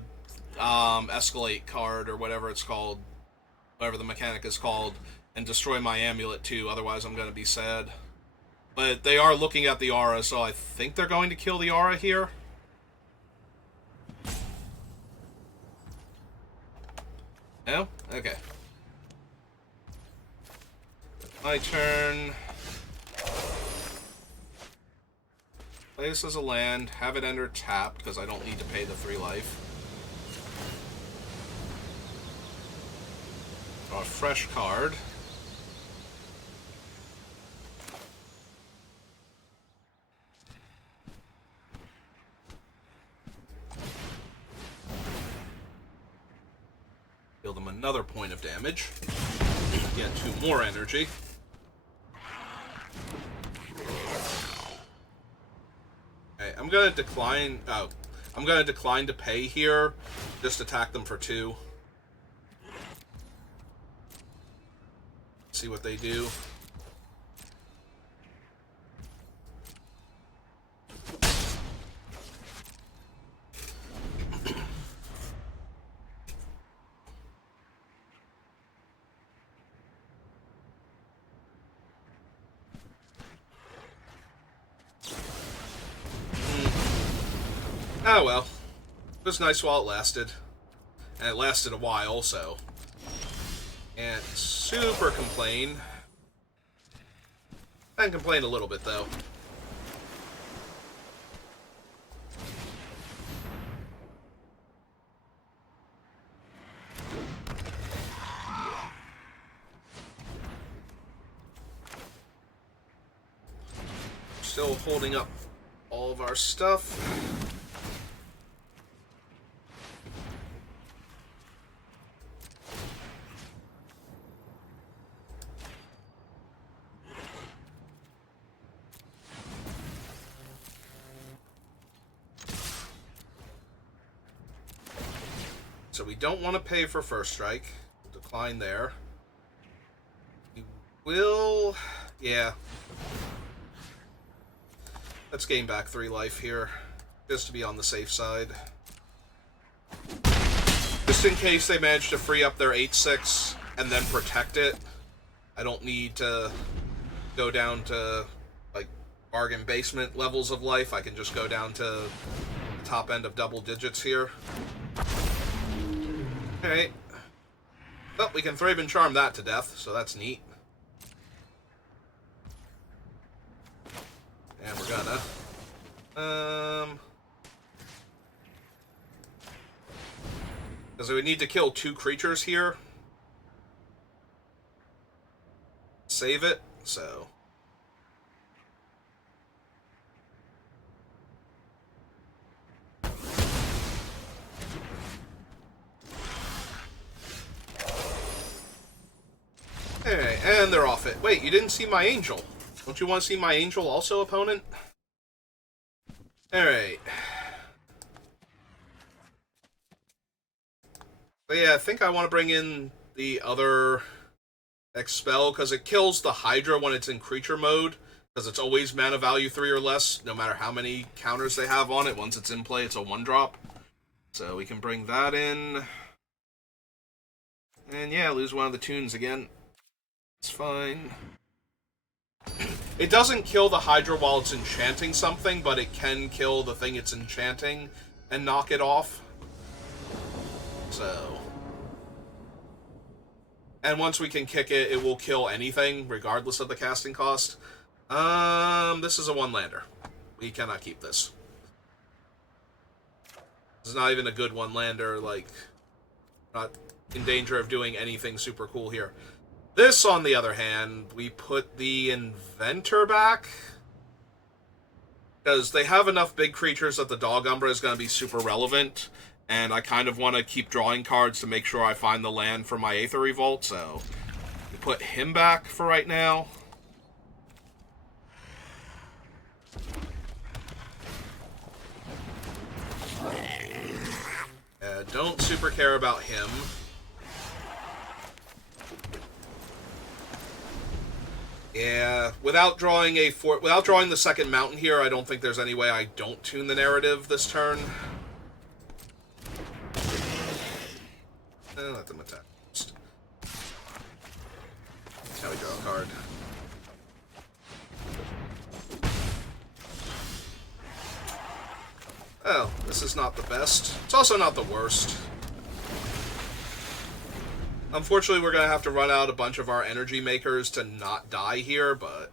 Escalate card or whatever it's called, whatever the mechanic is called, and destroy my amulet too, otherwise I'm going to be sad. But they are looking at the aura, so I think they're going to kill the aura here. No? Okay. My turn. Play this as a land, have it enter tapped, because I don't need to pay the 3 life. Draw a fresh card. Deal them another point of damage. Get 2 more energy. Okay, I'm gonna decline. Oh, I'm gonna decline to pay here. Just attack them for 2. See what they do. Oh well. It was nice while it lasted. And it lasted a while, so. Can't super complain. I can complain a little bit, though. Still holding up all of our stuff. So we don't want to pay for first strike. We'll decline there. We will... Yeah. Let's gain back 3 life here. Just to be on the safe side. Just in case they manage to free up their 8/6 and then protect it. I don't need to go down to, like, bargain basement levels of life. I can just go down to the top end of double digits here. Alright. Well, we can Thraben Charm that to death, so that's neat. And we're gonna... Because we would need to kill 2 creatures here. Save it, so... Alright, and they're off it. Wait, you didn't see my angel. Don't you want to see my angel also, opponent? Alright. But yeah, I think I want to bring in the other Expel, because it kills the Hydra when it's in creature mode, because it's always mana value 3 or less, no matter how many counters they have on it. Once it's in play, it's a 1-drop. So we can bring that in. And yeah, lose one of the tunes again. It's fine. It doesn't kill the Hydra while it's enchanting something, but it can kill the thing it's enchanting and knock it off. So... And once we can kick it, it will kill anything, regardless of the casting cost. This is a 1-lander. We cannot keep this. This is not even a good 1-lander, like... Not in danger of doing anything super cool here. This, on the other hand, we put the Inventor back. Because they have enough big creatures that the Dog Umbra is going to be super relevant. And I kind of want to keep drawing cards to make sure I find the land for my Aether Revolt. So, we put him back for right now. Don't super care about him. Yeah, without drawing the second mountain here, I don't think there's any way I don't tune the narrative this turn. Let them attack first. Now we draw a card. Oh, this is not the best. It's also not the worst. Unfortunately, we're going to have to run out a bunch of our energy makers to not die here, but...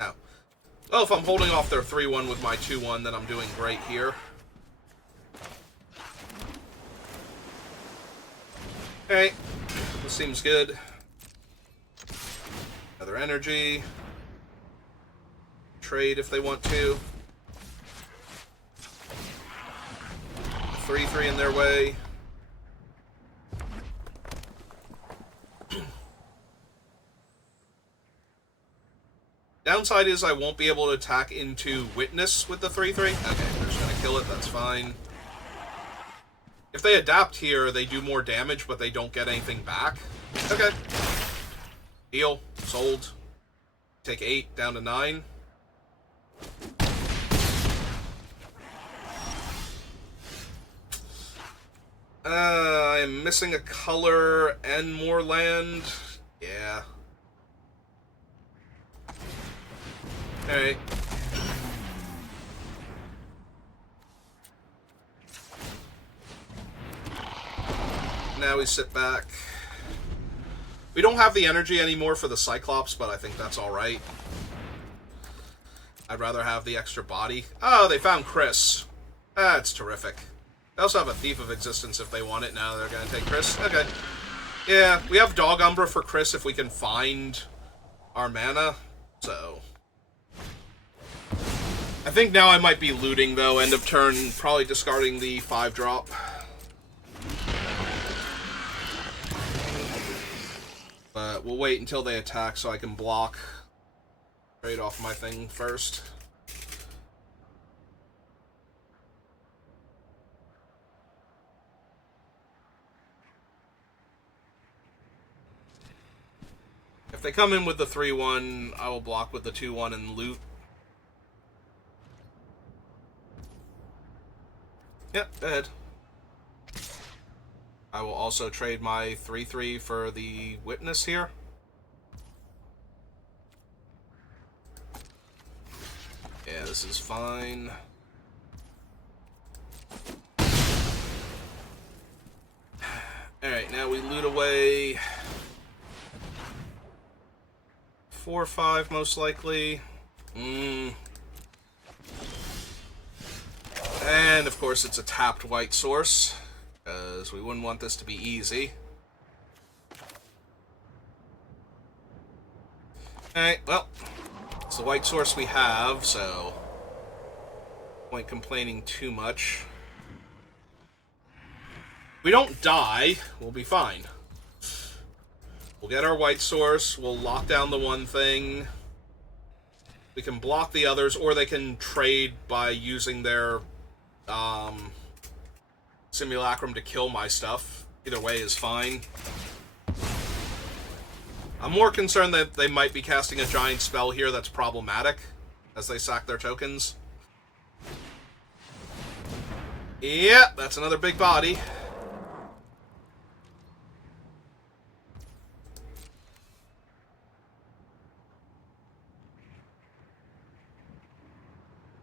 Oh. Well, if I'm holding off their 3-1 with my 2-1, then I'm doing great here. Okay. This seems good. Another energy. Trade if they want to. 3-3 in their way. Downside is I won't be able to attack into Witness with the 3-3. Okay, they're just going to kill it. That's fine. If they adapt here, they do more damage, but they don't get anything back. Okay. Deal. Sold. Take 8 down to 9. I'm missing a color and more land. Yeah. Alright. Now we sit back. We don't have the energy anymore for the Cyclops, but I think that's alright. I'd rather have the extra body. Oh, they found Chris. That's terrific. They also have a Thief of Existence if they want it. Now they're going to take Chris. Okay. Yeah, we have Dog Umbra for Chris if we can find our mana. So... I think now I might be looting, though. End of turn, probably discarding the 5-drop. But we'll wait until they attack so I can block. Trade off my thing first. If they come in with the 3-1, I will block with the 2-1 and loot. Yep, go ahead. I will also trade my 3-3 for the Witness here. Yeah, this is fine. Alright, now we loot away 4-5 most likely. And, of course, it's a tapped white source, because we wouldn't want this to be easy. Alright, well, it's the white source we have, so point complaining too much. We don't die, we'll be fine. We'll get our white source, we'll lock down the one thing. We can block the others, or they can trade by using their Simulacrum to kill my stuff. Either way is fine. I'm more concerned that they might be casting a giant spell here that's problematic as they sack their tokens. Yep, that's another big body.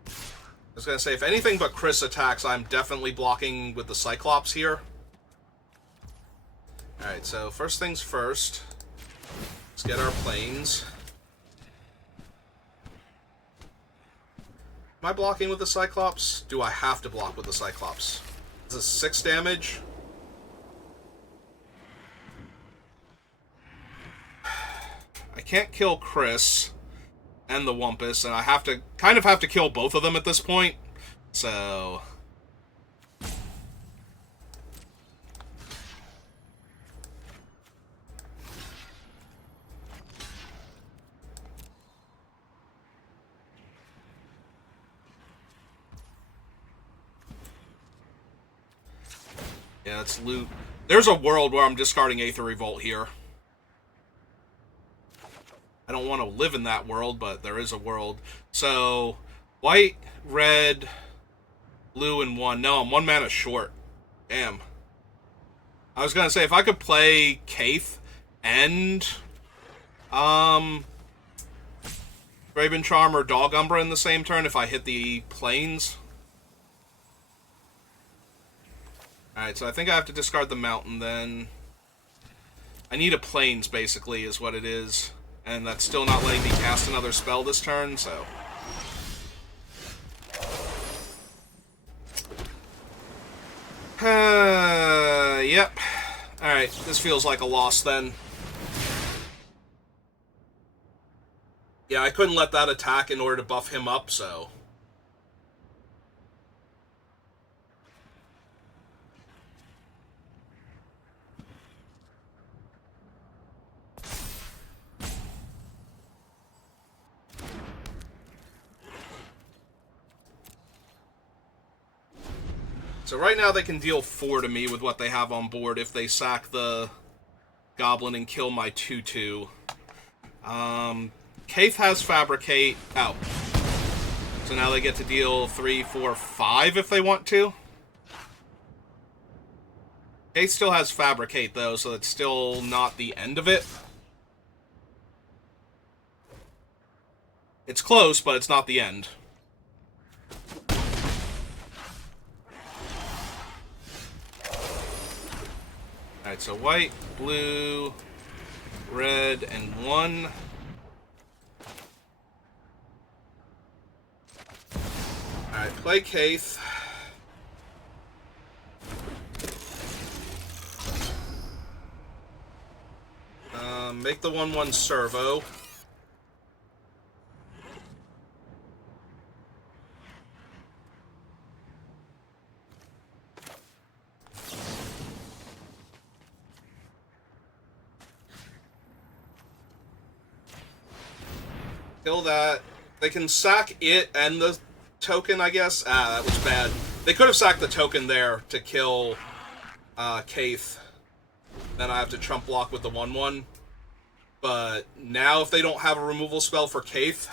I was going to say, if anything but Chris attacks, I'm definitely blocking with the Cyclops here. Alright, so first things first. Let's get our planes. Am I blocking with the Cyclops? Do I have to block with the Cyclops? Is this 6 damage? I can't kill Chris and the Wumpus, and I have to kind of kill both of them at this point. So yeah, let's loot. There's a world where I'm discarding Aether Revolt here. I don't want to live in that world, but there is a world. So, white, red, Blue and 1. No, I'm 1 mana short. Damn. I was gonna say, if I could play Kaith and Raven Charm or Dog Umbra in the same turn if I hit the plains. Alright, so I think I have to discard the mountain then. I need a plains, basically, is what it is. And that's still not letting me cast another spell this turn, so... Yep. Alright, this feels like a loss then. Yeah, I couldn't let that attack in order to buff him up, so... So right now they can deal 4 to me with what they have on board if they sack the Goblin and kill my 2/2. Kaith has Fabricate. Oh. So now they get to deal 3, 4, 5 if they want to. Kaith still has Fabricate, though, so it's still not the end of it. It's close, but it's not the end. Alright, so white, blue, red, and 1. Alright, play Kaith. Make the 1/1 servo. Kill that. They can sack it and the token, I guess. Ah, that was bad. They could have sacked the token there to kill Kaith. Then I have to trump block with the 1/1. But now if they don't have a removal spell for Kaith...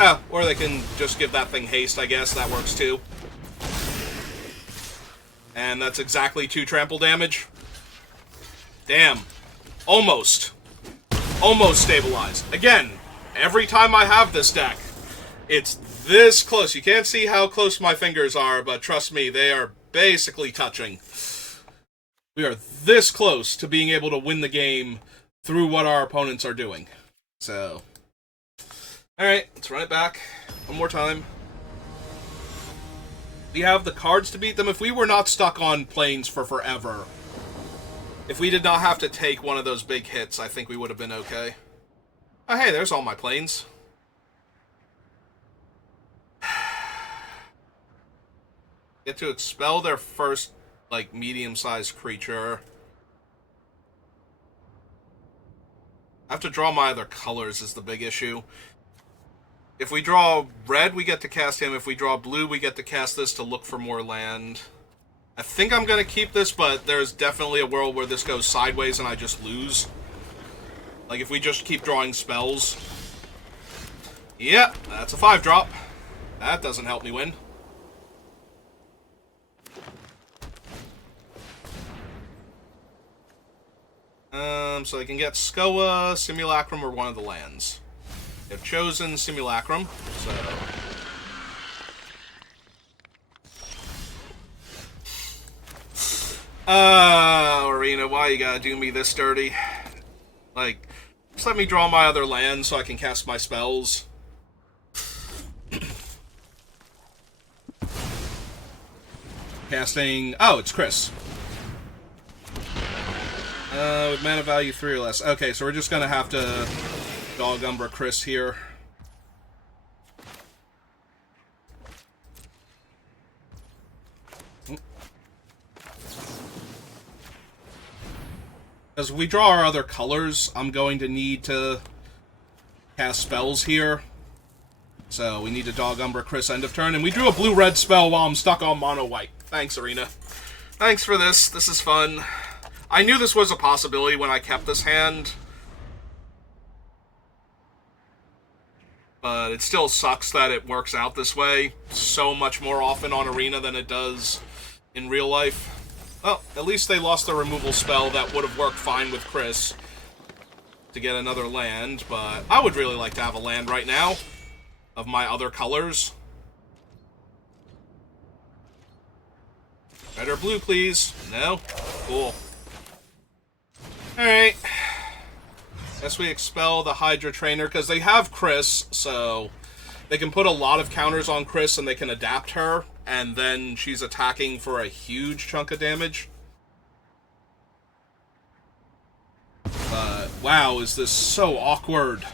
Ah, or they can just give that thing haste, I guess. That works too. And that's exactly 2 trample damage. Damn. Almost. Almost stabilized. Again, every time I have this deck, it's this close. You can't see how close my fingers are, but trust me, they are basically touching. We are this close to being able to win the game through what our opponents are doing. So, alright, let's run it back one more time. We have the cards to beat them. If we were not stuck on plains for forever, if we did not have to take one of those big hits, I think we would have been okay. Oh, hey, there's all my plains. Get to expel their first, like, medium-sized creature. I have to draw my other colors is the big issue. If we draw red, we get to cast him. If we draw blue, we get to cast this to look for more land. I think I'm going to keep this, but there's definitely a world where this goes sideways and I just lose. Like, if we just keep drawing spells. Yep, that's a 5-drop. That doesn't help me win. So I can get Skoa, Simulacrum, or one of the lands. They've chosen Simulacrum, so... Arena, why you gotta do me this dirty? Like, just let me draw my other lands so I can cast my spells. Casting... Oh, it's Chris. With mana value 3 or less. Okay, so we're just gonna have to Dog Umbra Chris here. As we draw our other colors, I'm going to need to cast spells here. So we need to Dog Umbra Chris end of turn. And we drew a blue-red spell while I'm stuck on mono-white. Thanks, Arena. Thanks for this. This is fun. I knew this was a possibility when I kept this hand. But it still sucks that it works out this way so much more often on Arena than it does in real life. Well, at least they lost the removal spell that would have worked fine with Chris to get another land, but I would really like to have a land right now of my other colors. Red or blue, please. No? Cool. Alright. Guess we expel the Hydra Trainer, because they have Chris, so they can put a lot of counters on Chris and they can adapt her, and then she's attacking for a huge chunk of damage. But, wow, is this so awkward.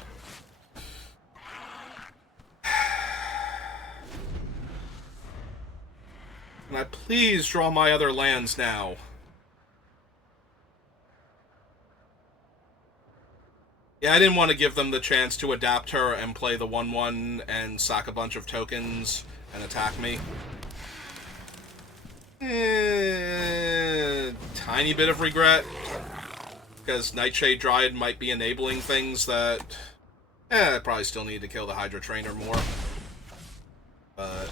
Can I please draw my other lands now? Yeah, I didn't want to give them the chance to adapt her and play the 1/1 and sack a bunch of tokens and attack me. Tiny bit of regret, because Nightshade Dryad might be enabling things that... I probably still need to kill the Hydra Trainer more. But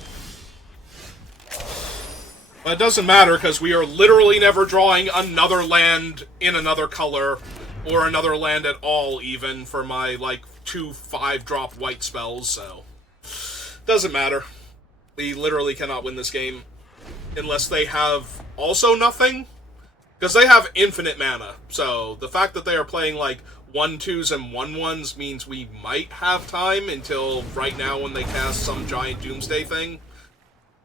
it doesn't matter, because we are literally never drawing another land in another color, or another land at all, even, for my, like, 2 5-drop white spells, so... Doesn't matter. We literally cannot win this game unless they have also nothing, because they have infinite mana, so the fact that they are playing, like, 1/2s and 1/1s means we might have time until right now when they cast some giant doomsday thing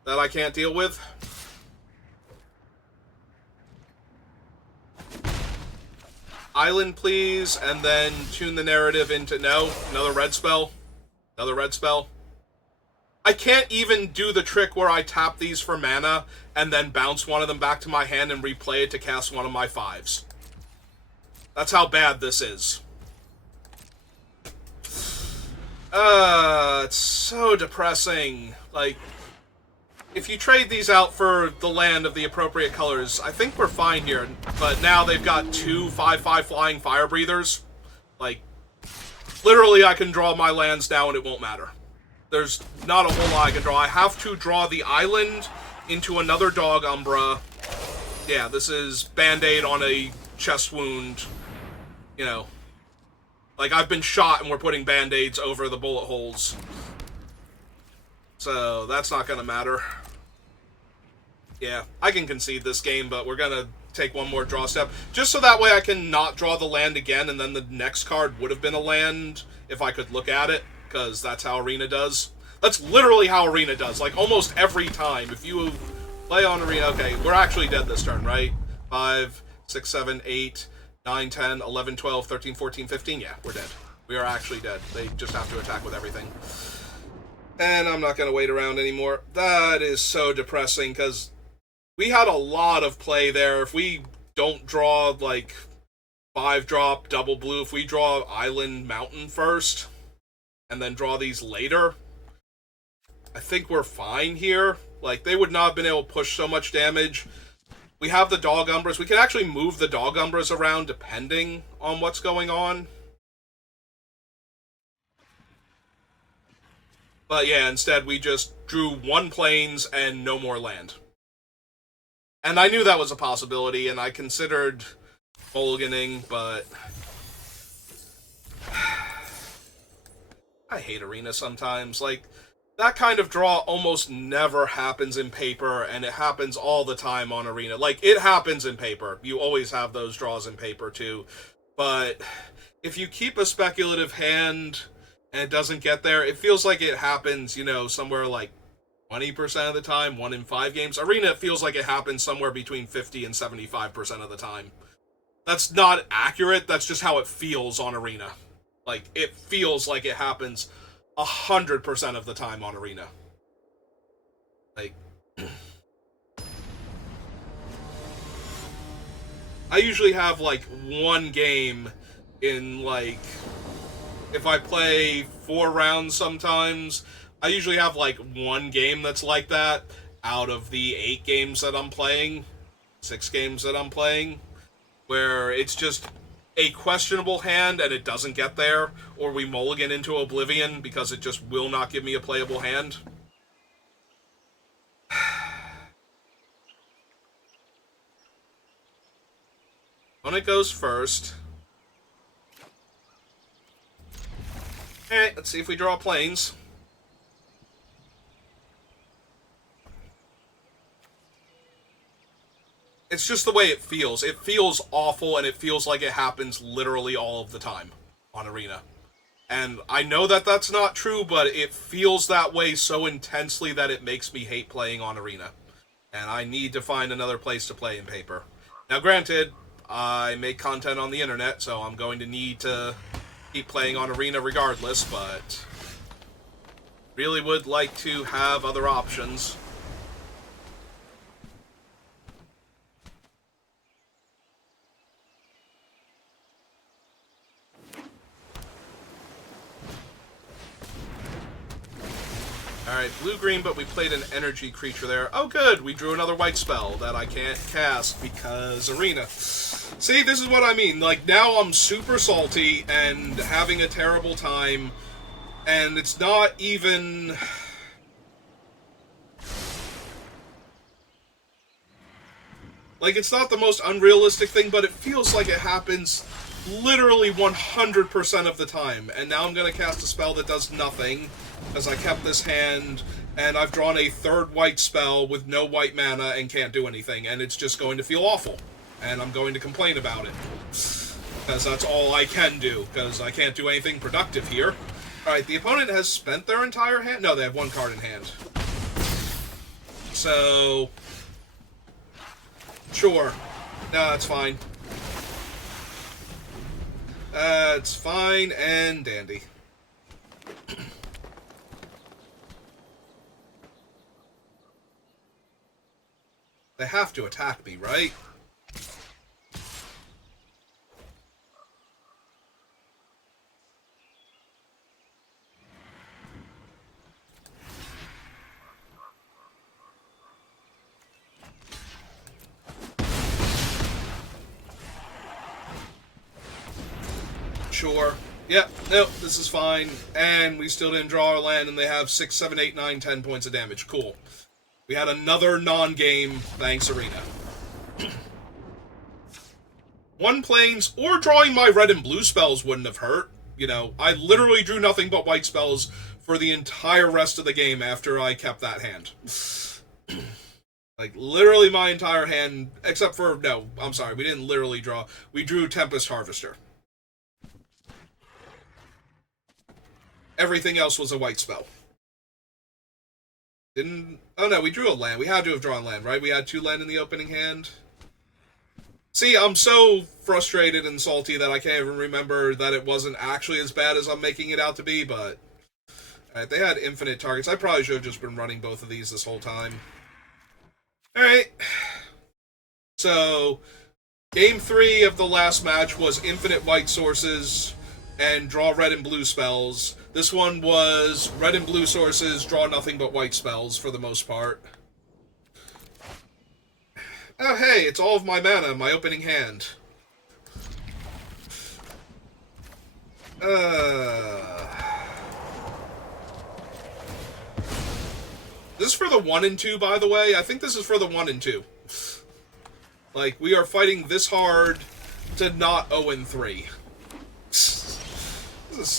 that I can't deal with. Island, please, and then tune the narrative into... No, another red spell. Another red spell. I can't even do the trick where I tap these for mana and then bounce one of them back to my hand and replay it to cast one of my 5s. That's how bad this is. It's so depressing. Like, if you trade these out for the land of the appropriate colors, I think we're fine here. But now they've got 2 5/5 flying fire breathers. Like, literally I can draw my lands now and it won't matter. There's not a whole lot I can draw. I have to draw the island into another Dog Umbra. Yeah, this is Band-Aid on a chest wound. You know. Like, I've been shot and we're putting Band-Aids over the bullet holes. So, that's not gonna matter. Yeah, I can concede this game, but we're gonna take one more draw step. Just so that way I can not draw the land again, and then the next card would have been a land if I could look at it, because that's how Arena does. That's literally how Arena does, like, almost every time. If you play on Arena... Okay, we're actually dead this turn, right? 5, 6, 7, 8, 9, 10, 11, 12, 13, 14, 15. Yeah, we're dead. We are actually dead. They just have to attack with everything. And I'm not going to wait around anymore. That is so depressing, because we had a lot of play there. If we don't draw, like, 5-drop, double blue, if we draw Island Mountain first, and then draw these later, I think we're fine here. Like, they would not have been able to push so much damage. We have the Dog Umbras. We can actually move the Dog Umbras around depending on what's going on. But yeah, instead we just drew 1 plains and no more land. And I knew that was a possibility, and I considered mulliganing, but... I hate Arena sometimes. Like, that kind of draw almost never happens in Paper, and it happens all the time on Arena. Like, it happens in Paper. You always have those draws in Paper, too. But if you keep a speculative hand and it doesn't get there, it feels like it happens, you know, somewhere like 20% of the time, 1 in 5 games. Arena, it feels like it happens somewhere between 50 and 75% of the time. That's not accurate, that's just how it feels on Arena. Like, it feels like it happens 100% of the time on Arena. Like... I usually have, like, 1 game in, like... If I play 4 rounds sometimes, I usually have, like, 1 game that's like that out of the 8 games that I'm playing, 6 games that I'm playing, where it's just a questionable hand and it doesn't get there, or we mulligan into Oblivion because it just will not give me a playable hand. Opponent goes first. Alright, let's see if we draw planes. It's just the way it feels. It feels awful, and it feels like it happens literally all of the time on Arena. And I know that that's not true, but it feels that way so intensely that it makes me hate playing on Arena. And I need to find another place to play in paper. Now, granted, I make content on the internet, so I'm going to need to keep playing on Arena regardless, but really would like to have other options. Alright, blue-green, but we played an energy creature there. Oh, good! We drew another white spell that I can't cast because Arena. See, this is what I mean. Like, now I'm super salty and having a terrible time, and it's not even... Like, it's not the most unrealistic thing, but it feels like it happens literally 100% of the time. And now I'm going to cast a spell that does nothing, because I kept this hand, and I've drawn a third white spell with no white mana and can't do anything, and it's just going to feel awful. And I'm going to complain about it. Because that's all I can do, because I can't do anything productive here. Alright, the opponent has spent their entire hand? No, they have one card in hand. So... Sure. No, that's fine. It's fine and dandy. They have to attack me, right? Sure. Yep, nope, this is fine. And we still didn't draw our land, and they have 6, 7, 8, 9, 10 points of damage. Cool. We had another non-game, thanks, Arena. One planes, or drawing my red and blue spells wouldn't have hurt. You know, I literally drew nothing but white spells for the entire rest of the game after I kept that hand. Like, literally my entire hand, except for, no, I'm sorry, we didn't literally draw. We drew Tempest Harvester. Everything else was a white spell. Didn't... Oh, no, we drew a land. We had to have drawn land, right? We had 2 land in the opening hand. See, I'm so frustrated and salty that I can't even remember that it wasn't actually as bad as I'm making it out to be, but... Alright, they had infinite targets. I probably should have just been running both of these this whole time. Alright. So, Game 3 of the last match was infinite white sources and draw red and blue spells. This one was red and blue sources, draw nothing but white spells for the most part. Oh hey, it's all of my mana in my opening hand. This is for the 1 and 2, by the way. I think this is for the 1 and 2. Like, we are fighting this hard to not 0 and 3. This is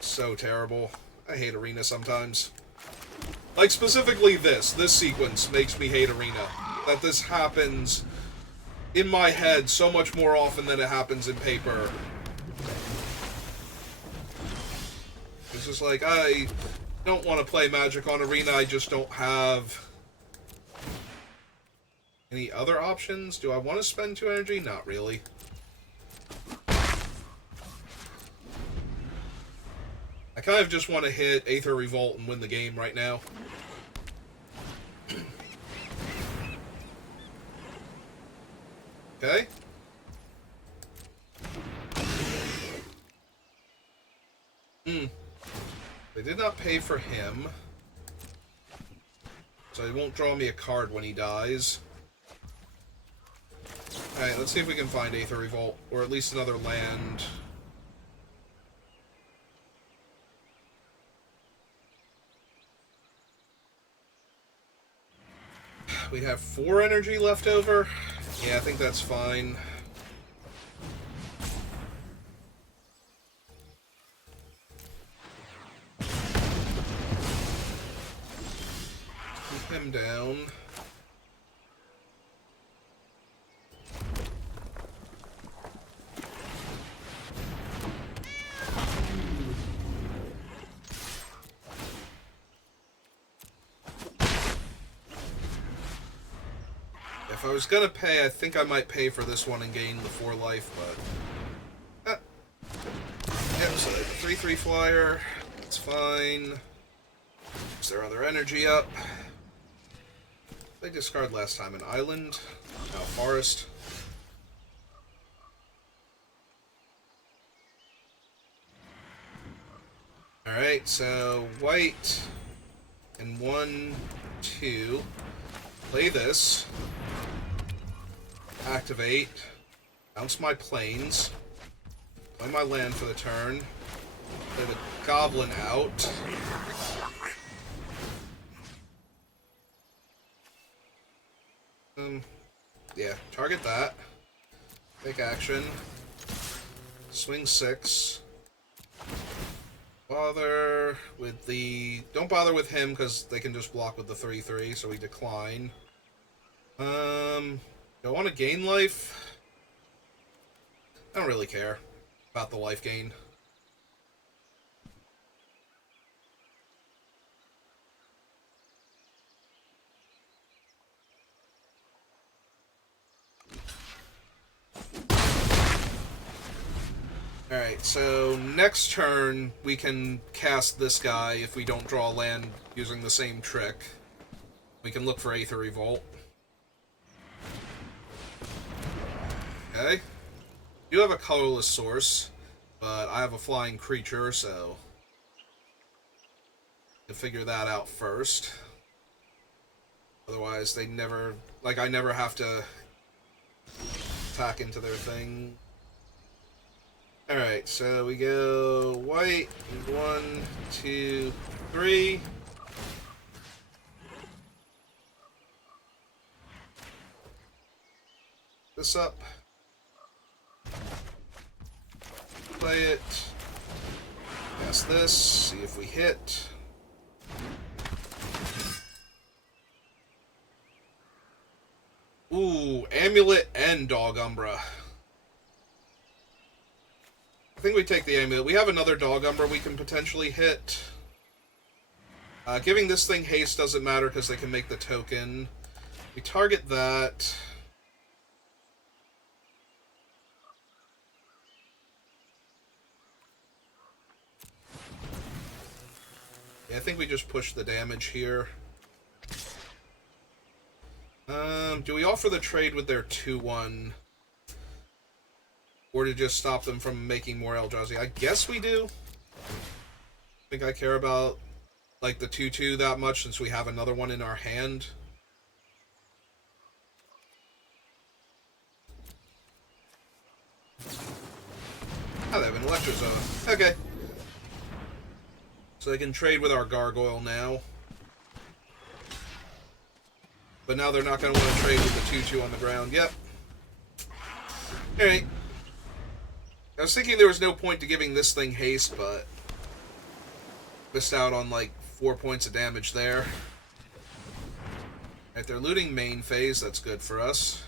so terrible. I hate Arena sometimes. Like, specifically this sequence makes me hate Arena. That this happens in my head so much more often than it happens in paper. It's just like, I don't want to play Magic on Arena, I just don't have any other options. Do I want to spend 2 energy? Not really. I kind of just want to hit Aether Revolt and win the game right now. Okay. They did not pay for him. So he won't draw me a card when he dies. Alright, let's see if we can find Aether Revolt, or at least another land. We have 4 energy left over. Yeah, I think that's fine. Keep him down. If I was gonna pay, I think I might pay for this one and gain the 4 life, but... Yep, so 3/3 flyer. That's fine. Is there other energy up? They discard last time an island. Now forest. Alright, so white and 1, 2. Play this. Activate. Bounce my planes. Play my land for the turn. Play the goblin out. Yeah, target that. Take action. Swing 6. Bother with the... Don't bother with him, because they can just block with the 3/3, so we decline. Do I want to gain life? I don't really care about the life gain. Alright, so next turn we can cast this guy if we don't draw land using the same trick. We can look for Aether Revolt. Okay. You have a colorless source, but I have a flying creature, so... to figure that out first. Otherwise, they never... like, I never have to attack into their thing. Alright, so we go white, 1, 2, 3. This up. Play it. Cast this, see if we hit. Ooh, Amulet and Dog Umbra. I think we take the Amulet. We have another Dog Umbra we can potentially hit. Giving this thing haste doesn't matter because they can make the token. We target that. Yeah, I think we just push the damage here. Do we offer the trade with their 2/1? Or to just stop them from making more Eldrazi? I guess we do. I think I care about, like, the 2/2 that much since we have another one in our hand. Oh, they have an Electro Zone. Okay. So they can trade with our Gargoyle now. But now they're not going to want to trade with the 2/2 on the ground. Yep. Alright. I was thinking there was no point to giving this thing haste, but missed out on like 4 points of damage there. Alright, they're looting main phase. That's good for us.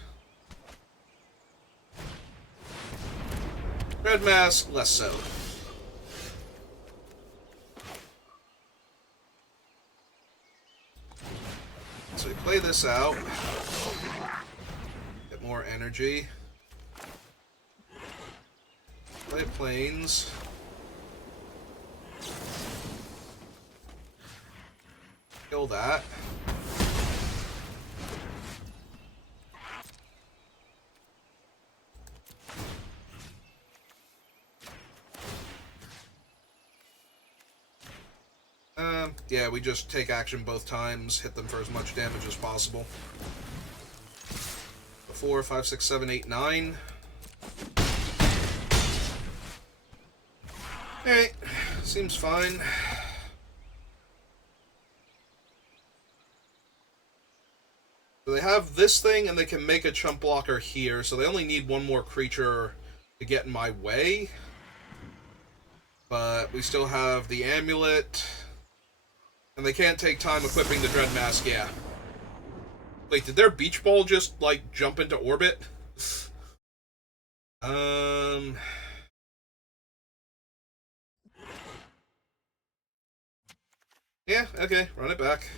Red Mask, less so. So we play this out. Get more energy. Play planes. Kill that. Yeah, we just take action both times, hit them for as much damage as possible. 4, 5, 6, 7, 8, 9. Alright, seems fine. So they have this thing, and they can make a chump blocker here, so they only need one more creature to get in my way. But we still have the amulet, and they can't take time equipping the Dread Mask, yeah. Wait, did their beach ball just, like, jump into orbit? Yeah, okay, run it back.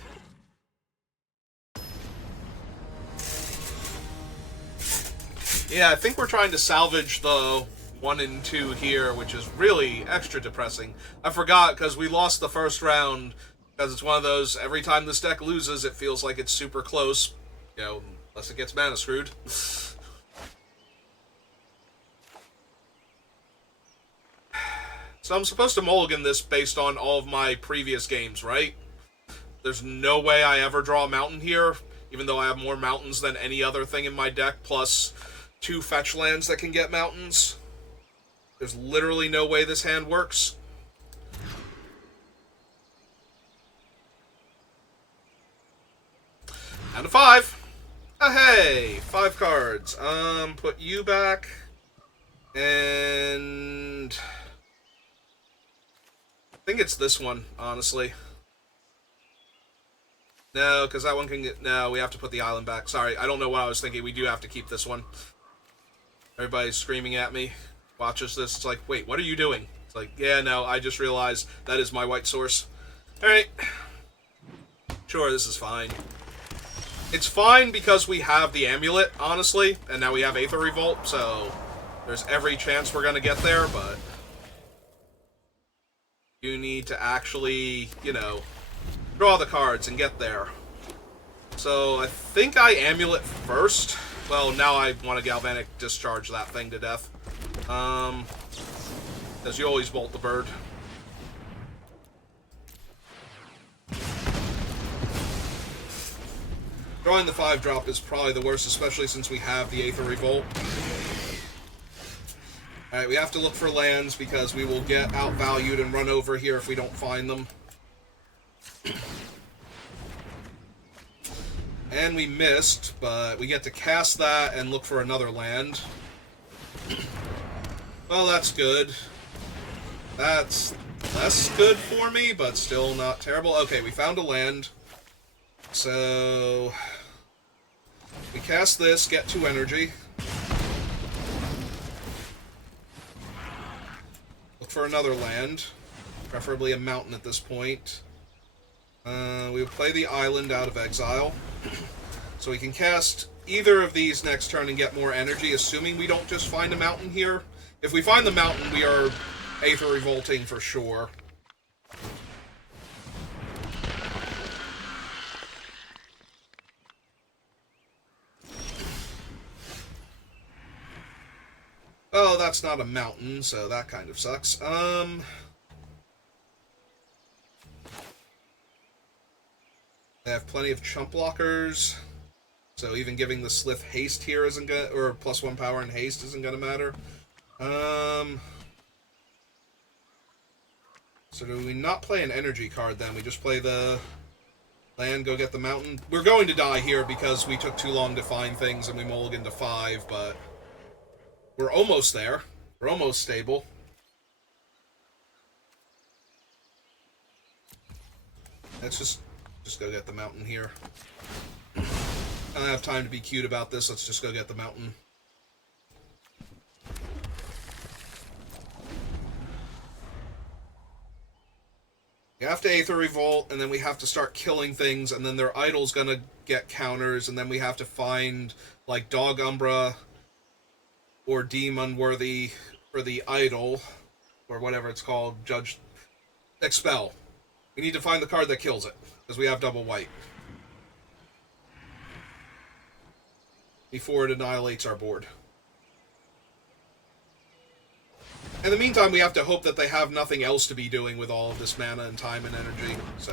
Yeah, I think we're trying to salvage the 1 and 2 here, which is really extra depressing. I forgot, because we lost the first round, because it's one of those, every time this deck loses, it feels like it's super close, you know, unless it gets mana screwed. So I'm supposed to mulligan this based on all of my previous games, right? There's no way I ever draw a mountain here, even though I have more mountains than any other thing in my deck, plus 2 fetch lands that can get mountains. There's literally no way this hand works. Down to 5. Oh, hey! 5 cards. Put you back. And I think it's this one, honestly. No, because that one can get... No, we have to put the island back. Sorry, I don't know what I was thinking. We do have to keep this one. Everybody's screaming at me. Watches this. It's like, wait, what are you doing? It's like, yeah, no, I just realized that is my white source. Alright. Sure, this is fine. It's fine because we have the amulet, honestly, and now we have Aether Revolt, so there's every chance we're going to get there, but you need to actually, you know, draw the cards and get there. So I think I amulet first. Well, now I want to Galvanic Discharge that thing to death. Because you always bolt the bird. Drawing the 5-drop is probably the worst, especially since we have the Aether Revolt. Alright, we have to look for lands because we will get outvalued and run over here if we don't find them. And we missed, but we get to cast that and look for another land. Well, that's good. That's less good for me, but still not terrible. Okay, we found a land. So we cast this, get 2 energy. Look for another land, preferably a mountain at this point. We will play the island out of exile. So we can cast either of these next turn and get more energy, assuming we don't just find a mountain here. If we find the mountain, we are Aether Revolting for sure. Oh, that's not a mountain, so that kind of sucks. They have plenty of chump blockers, so even giving the Slith haste here isn't gonna, or +1 power and haste isn't gonna matter. So do we not play an energy card then? We just play the land, go get the mountain? We're going to die here because we took too long to find things and we mulliganed to 5, but we're almost there. We're almost stable. Let's just go get the mountain here. I don't have time to be cute about this. Let's just go get the mountain. We have to Aether Revolt, and then we have to start killing things, and then their idol's gonna get counters, and then we have to find, like, Dog Umbra or Deem Unworthy for the idol, or whatever it's called, Judge... Expel. We need to find the card that kills it, because we have double white. Before it annihilates our board. In the meantime, we have to hope that they have nothing else to be doing with all of this mana and time and energy. So,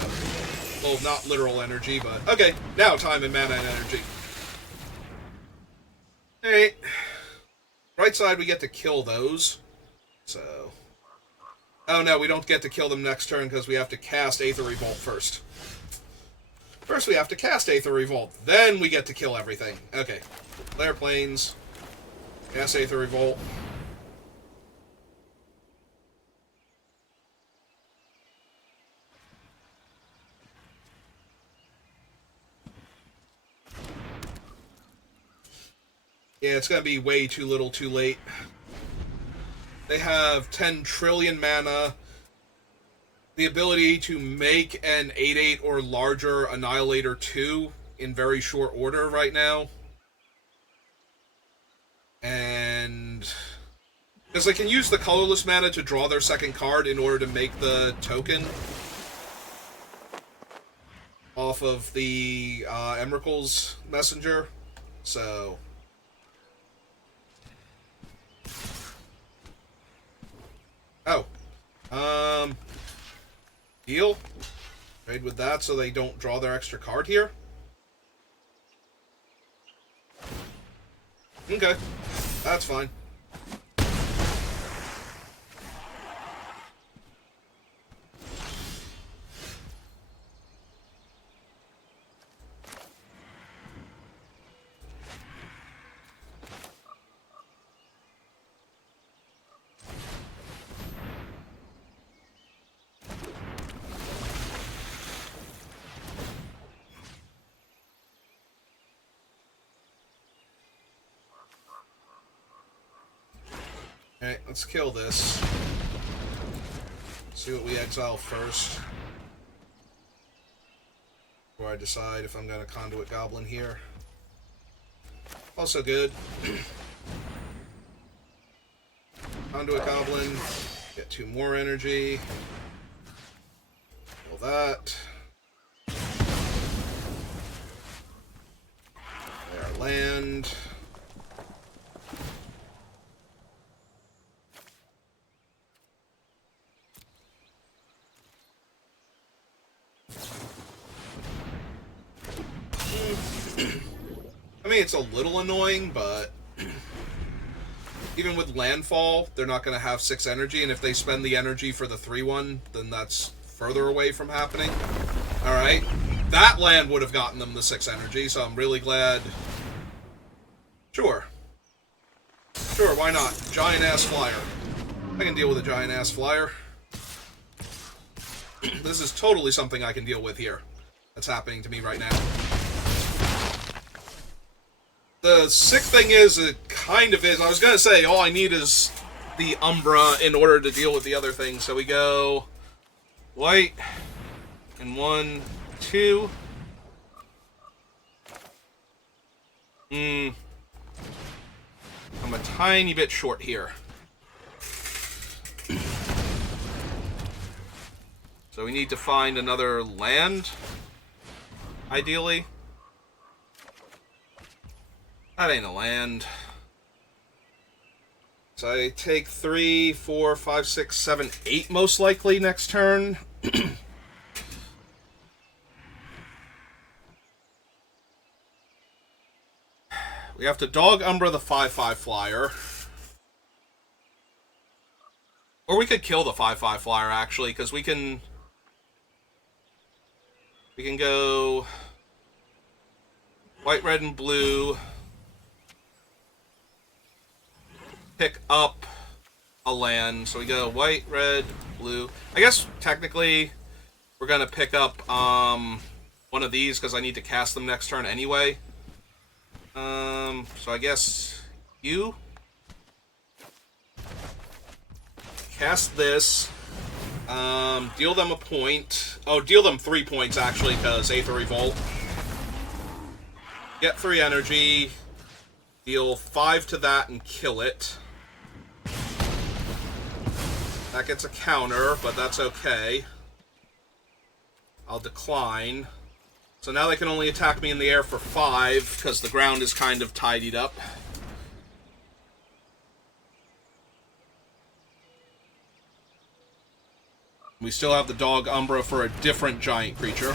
well, not literal energy, but... Okay, now time and mana and energy. bright side, we get to kill those. So... Oh no, we don't get to kill them next turn because we have to cast Aether Revolt first. First we have to cast Aether Revolt, then we get to kill everything. Okay. Flare Plains. Cast Aether Revolt. Yeah, it's going to be way too little too late. They have 10 trillion mana, the ability to make an 8/8 or larger Annihilator 2 in very short order right now. And... because they can use the colorless mana to draw their second card in order to make the token off of the Emrakul's Messenger. So... oh. Deal. Trade with that so they don't draw their extra card here. Okay. That's fine. Alright, let's kill this. See what we exile first. Before I decide if I'm going to Conduit Goblin here. Also good. Conduit Goblin. Get 2 more energy. Kill that. There, land. I mean, it's a little annoying, but even with landfall, they're not going to have 6 energy, and if they spend the energy for the 3/1, then that's further away from happening. Alright. That land would have gotten them the 6 energy, so I'm really glad. Sure. Sure, why not? Giant-ass flyer. I can deal with a giant-ass flyer. This is totally something I can deal with here. That's happening to me right now. The sick thing is, it kind of is. I was going to say, all I need is the Umbra in order to deal with the other things. So we go white, and 1, 2. I'm a tiny bit short here. So we need to find another land, ideally. That ain't a land. So I take 3, 4, 5, 6, 7, 8 most likely next turn. We have to Dog Umbra the 5/5 flyer. Or we could kill the 5/5 flyer, actually, because we can go white, red, and blue. Pick up a land. So we go white, red, blue. I guess technically we're going to pick up one of these because I need to cast them next turn anyway. So I guess you cast this. Deal them a point. Oh, deal them 3 points actually because Aether Revolt. Get 3 energy. Deal 5 to that and kill it. That gets a counter, but that's okay. I'll decline. So now they can only attack me in the air for 5, because the ground is kind of tidied up. We still have the Dog Umbra for a different giant creature.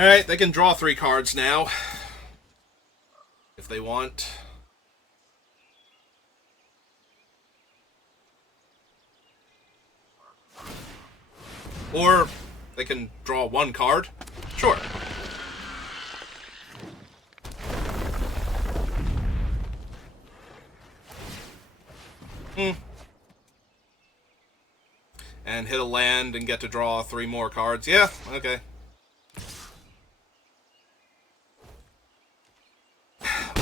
Alright, they can draw 3 cards now. If they want. Or they can draw one card. Sure. And hit a land and get to draw 3 more cards. Yeah, okay.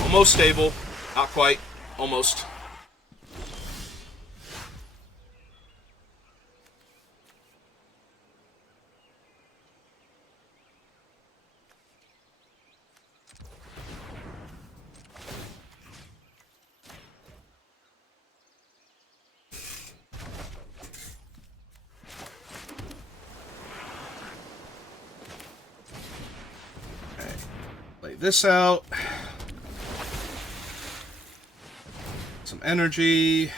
Almost stable. Not quite. Almost. Lay this out. Some energy.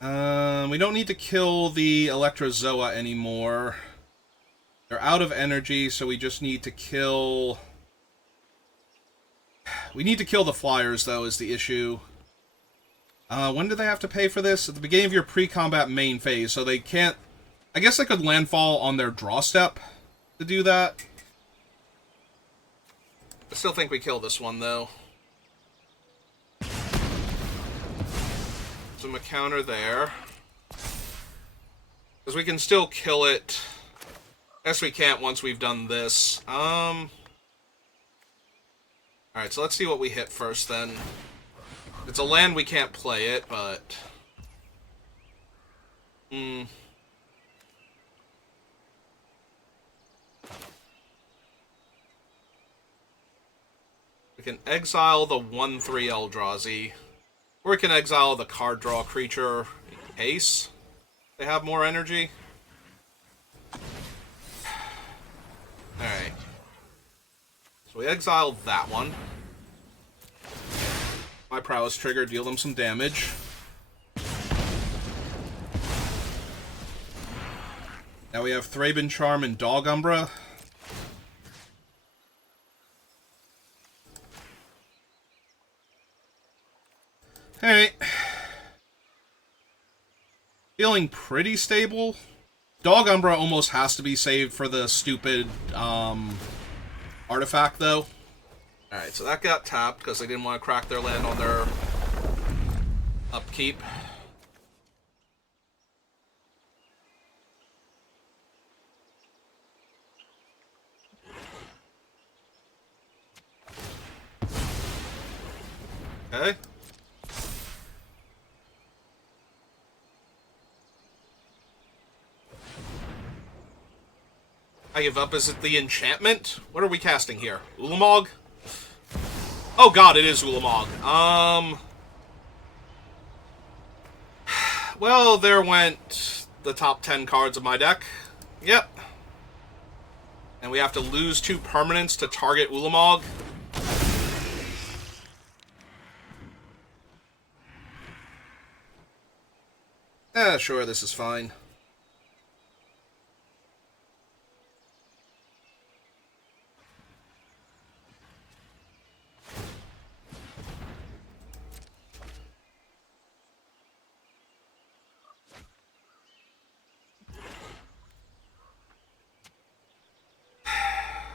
We don't need to kill the Electrozoa anymore. They're out of energy, so we just need to kill... We need to kill the flyers, though, is the issue. When do they have to pay for this? At the beginning of your pre-combat main phase, so they can't... I guess they could landfall on their draw step to do that. I still think we kill this one, though. Some a counter there. Because we can still kill it. Guess we can't once we've done this. Alright, so let's see what we hit first, then. It's a land, we can't play it, but... We can exile the 1/3 Eldrazi. Or we can exile the card draw creature in case they have more energy. Alright. So we exile that one. My prowess trigger, deal them some damage. Now we have Thraben Charm and Dog Umbra. Alright. Feeling pretty stable. Dog Umbra almost has to be saved for the stupid artifact, though. Alright, so that got tapped because they didn't want to crack their land on their upkeep. Okay. I give up. Is it the enchantment? What are we casting here? Ulamog? Oh god, it is Ulamog. Well, there went the top 10 cards of my deck. Yep. And we have to lose 2 permanents to target Ulamog. Sure, this is fine.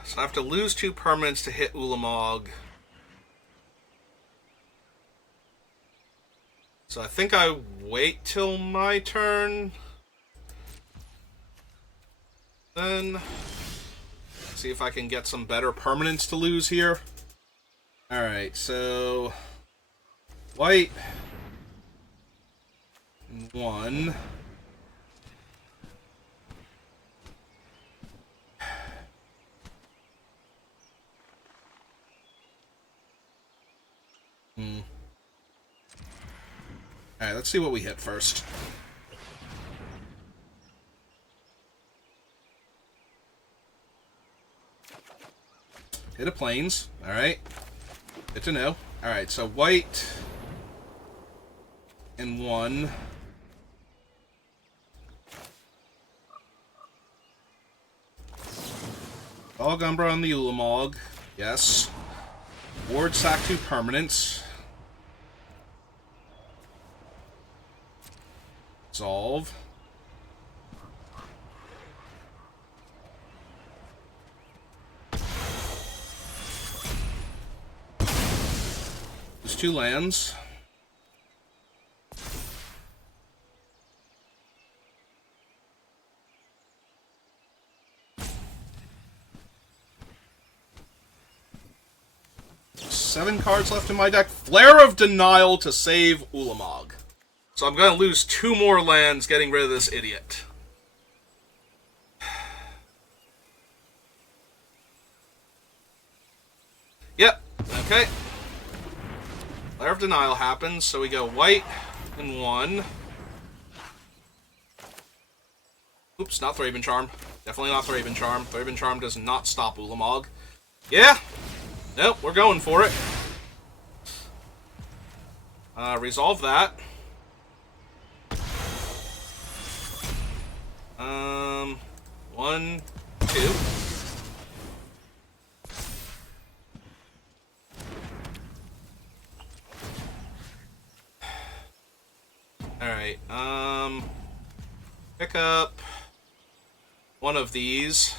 So I have to lose 2 permanents to hit Ulamog. So I think I wait till my turn. Then see if I can get some better permanents to lose here. Alright, so white 1. Alright, let's see what we hit first. Hit a plains. Alright. Good to know. Alright, so white and 1. Dog Umbra on the Ulamog. Yes. Ward sack 2 permanents. Resolve. 2 lands. Seven cards left in my deck. Flare of Denial to save Ulamog. So I'm going to lose 2 more lands getting rid of this idiot. Yep, okay. Flare of Denial happens, so we go white and 1. Oops, not Thraben Charm. Definitely not Thraben Charm. Thraben Charm does not stop Ulamog. Yeah. Nope, we're going for it. Resolve that. 1, 2. Alright, pick up one of these.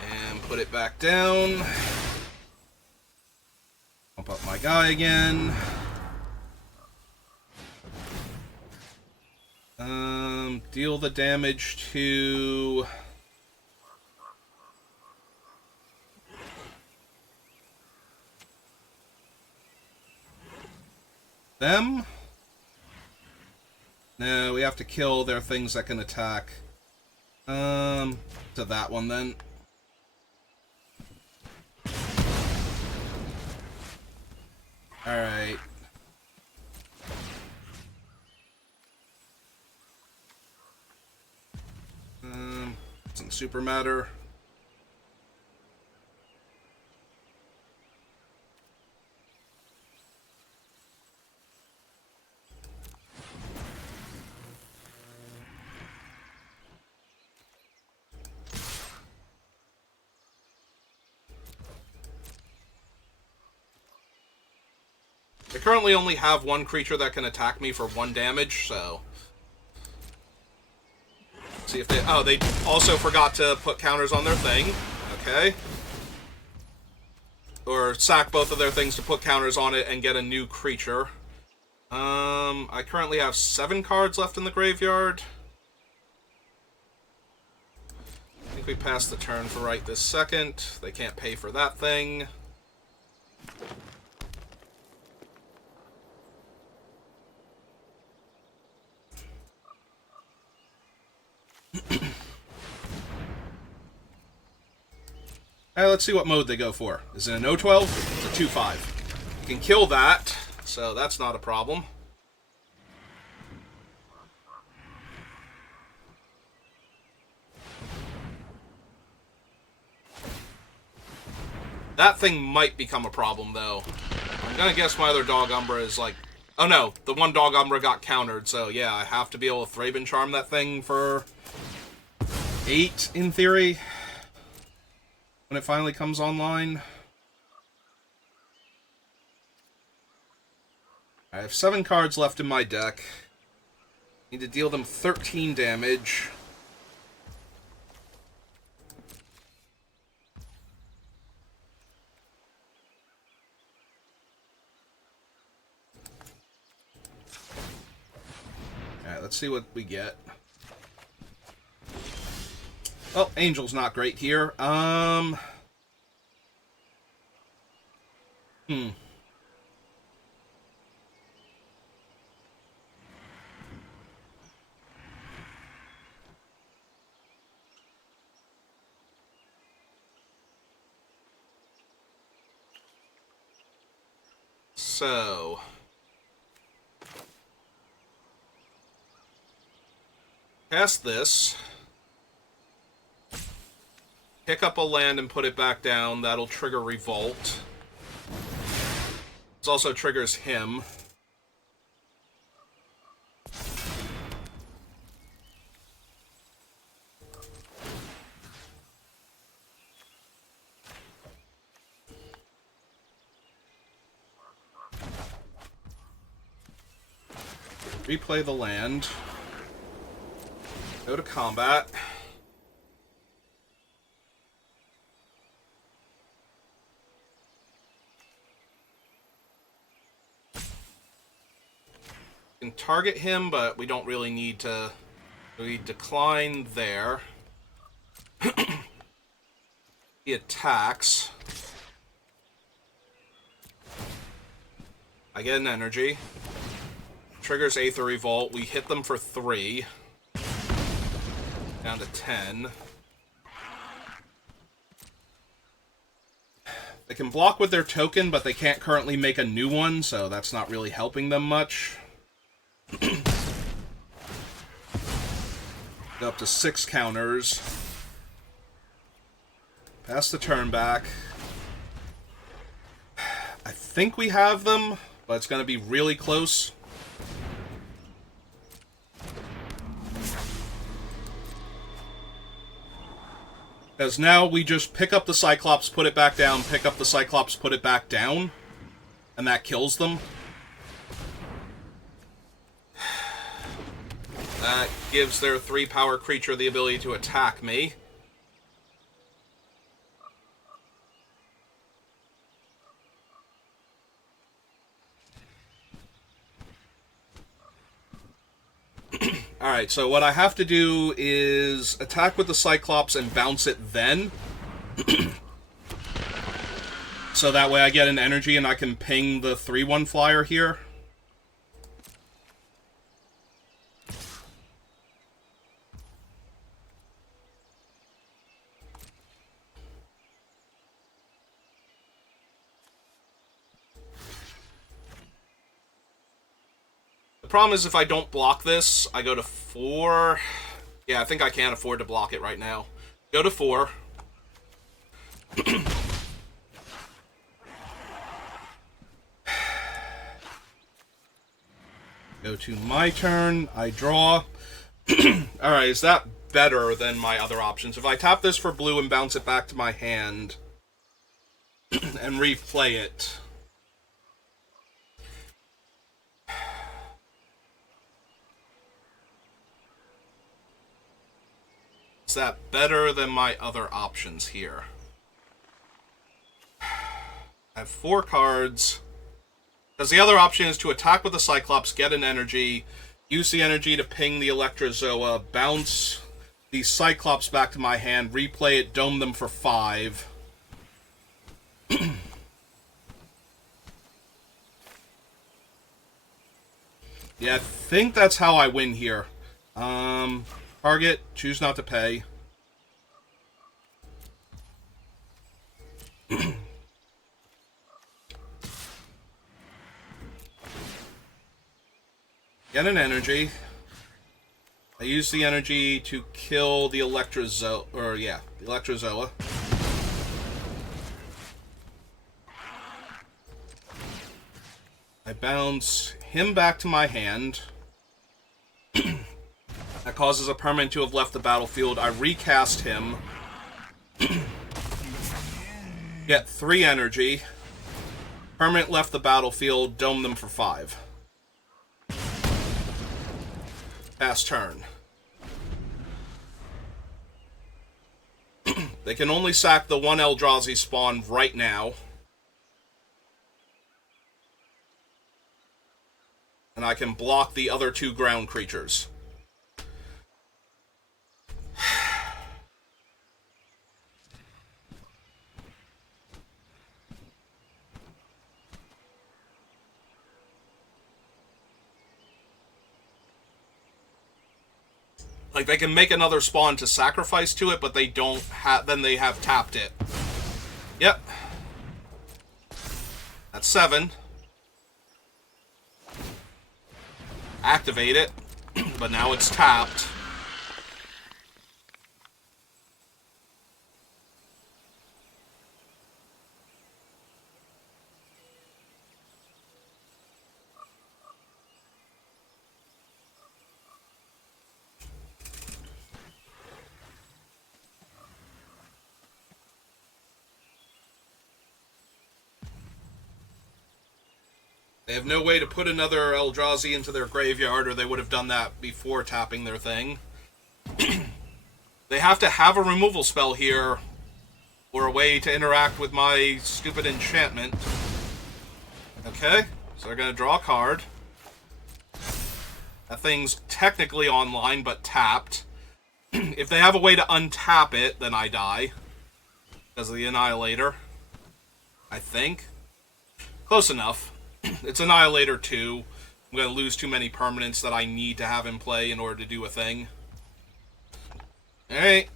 And put it back down. Pump up my guy again. Deal the damage to... them? No, we have to kill their things that can attack. To that one then. Alright. Doesn't super matter. I currently only have 1 creature that can attack me for 1 damage, so... See if they... Oh, they also forgot to put counters on their thing. Okay. Or sack both of their things to put counters on it and get a new creature. I currently have 7 cards left in the graveyard. I think we passed the turn for right this second. They can't pay for that thing. Let's see what mode they go for. Is it an 0-12? It's a 2-5. You can kill that, so that's not a problem. That thing might become a problem, though. I'm gonna guess my other Dog Umbra is like... Oh no, the one Dog Umbra got countered, so yeah, I have to be able to Thraben Charm that thing for 8, in theory. When it finally comes online. I have 7 cards left in my deck. Need to deal them 13 damage. Alright, let's see what we get. Oh, Angel's not great here. So... cast this. Pick up a land and put it back down. That'll trigger Revolt. This also triggers him. Replay the land. Go to combat. target him, but we don't really need to. We decline there. He attacks. I get an energy. Triggers Aether Revolt. We hit them for 3. Down to 10. They can block with their token, but they can't currently make a new one, so that's not really helping them much. Go up to 6 counters. Pass the turn back. I think we have them, but it's going to be really close. Because now we just pick up the Cyclops, put it back down, pick up the Cyclops, put it back down, and that kills them. That gives their 3-power creature the ability to attack me. Alright, so what I have to do is attack with the Cyclops and bounce it then. So that way I get an energy and I can ping the 3/1 flyer here. Problem is, if I don't block this, I go to 4. Yeah, I think I can't afford to block it right now. Go to 4. Go to my turn. I draw. Alright, is that better than my other options? If I tap this for blue and bounce it back to my hand and replay it... Is that better than my other options here? I have 4 cards. Because the other option is to attack with the Cyclops, get an energy, use the energy to ping the Electrozoa, bounce the Cyclops back to my hand, replay it, dome them for 5. Yeah, I think that's how I win here. Target, choose not to pay. Get an energy. I use the energy to kill the Electrozoa, the Electrozoa. I bounce him back to my hand. That causes a permanent to have left the battlefield. I recast him. Get 3 energy. Permanent left the battlefield. Dome them for 5. Pass turn. They can only sack the 1 Eldrazi spawn right now. And I can block the other 2 ground creatures. Like, they can make another spawn to sacrifice to it, but they don't have... Then they have tapped it. Yep. That's 7. Activate it. But now it's tapped. They have no way to put another Eldrazi into their graveyard, or they would have done that before tapping their thing. They have to have a removal spell here, or a way to interact with my stupid enchantment. Okay, so they're going to draw a card. That thing's technically online, but tapped. If they have a way to untap it, then I die. Because of the Annihilator. I think. Close enough. It's Annihilator 2. I'm going to lose too many permanents that I need to have in play in order to do a thing. Alright.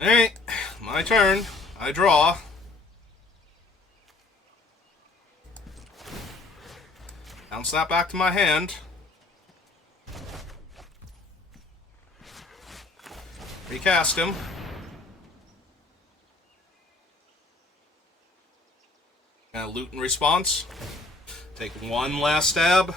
Alright. My turn. I draw. Bounce that back to my hand. Recast him. And loot in response. Take one last stab.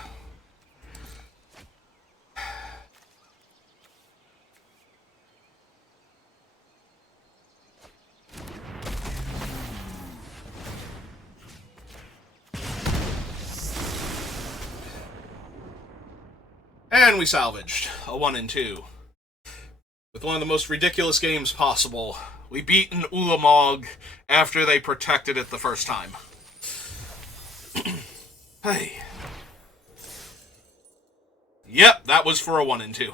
And we salvaged a 1 and 2. With one of the most ridiculous games possible. We beat an Ulamog after they protected it the first time. Hey. Yep, that was for a 1 and 2.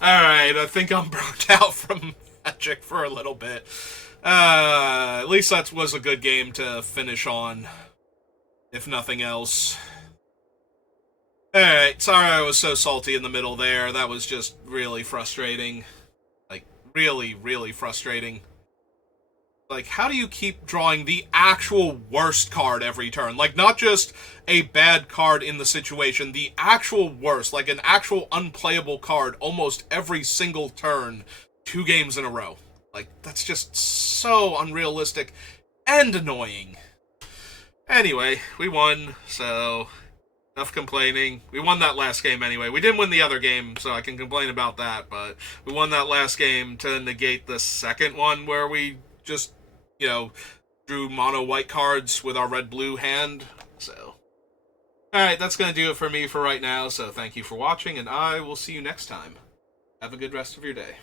Alright, I think I'm burnt out from Magic for a little bit. At least that was a good game to finish on, if nothing else. Alright, sorry I was so salty in the middle there. That was just really frustrating. Like, really, really frustrating. Like, how do you keep drawing the actual worst card every turn? Like, not just a bad card in the situation, the actual worst. Like, an actual unplayable card almost every single turn, 2 games in a row. Like, that's just so unrealistic and annoying. Anyway, we won, so enough complaining. We won that last game anyway. We didn't win the other game, so I can complain about that, but we won that last game to negate the second one where we just, drew mono white cards with our red-blue hand, so. Alright, that's going to do it for me for right now, so thank you for watching, and I will see you next time. Have a good rest of your day.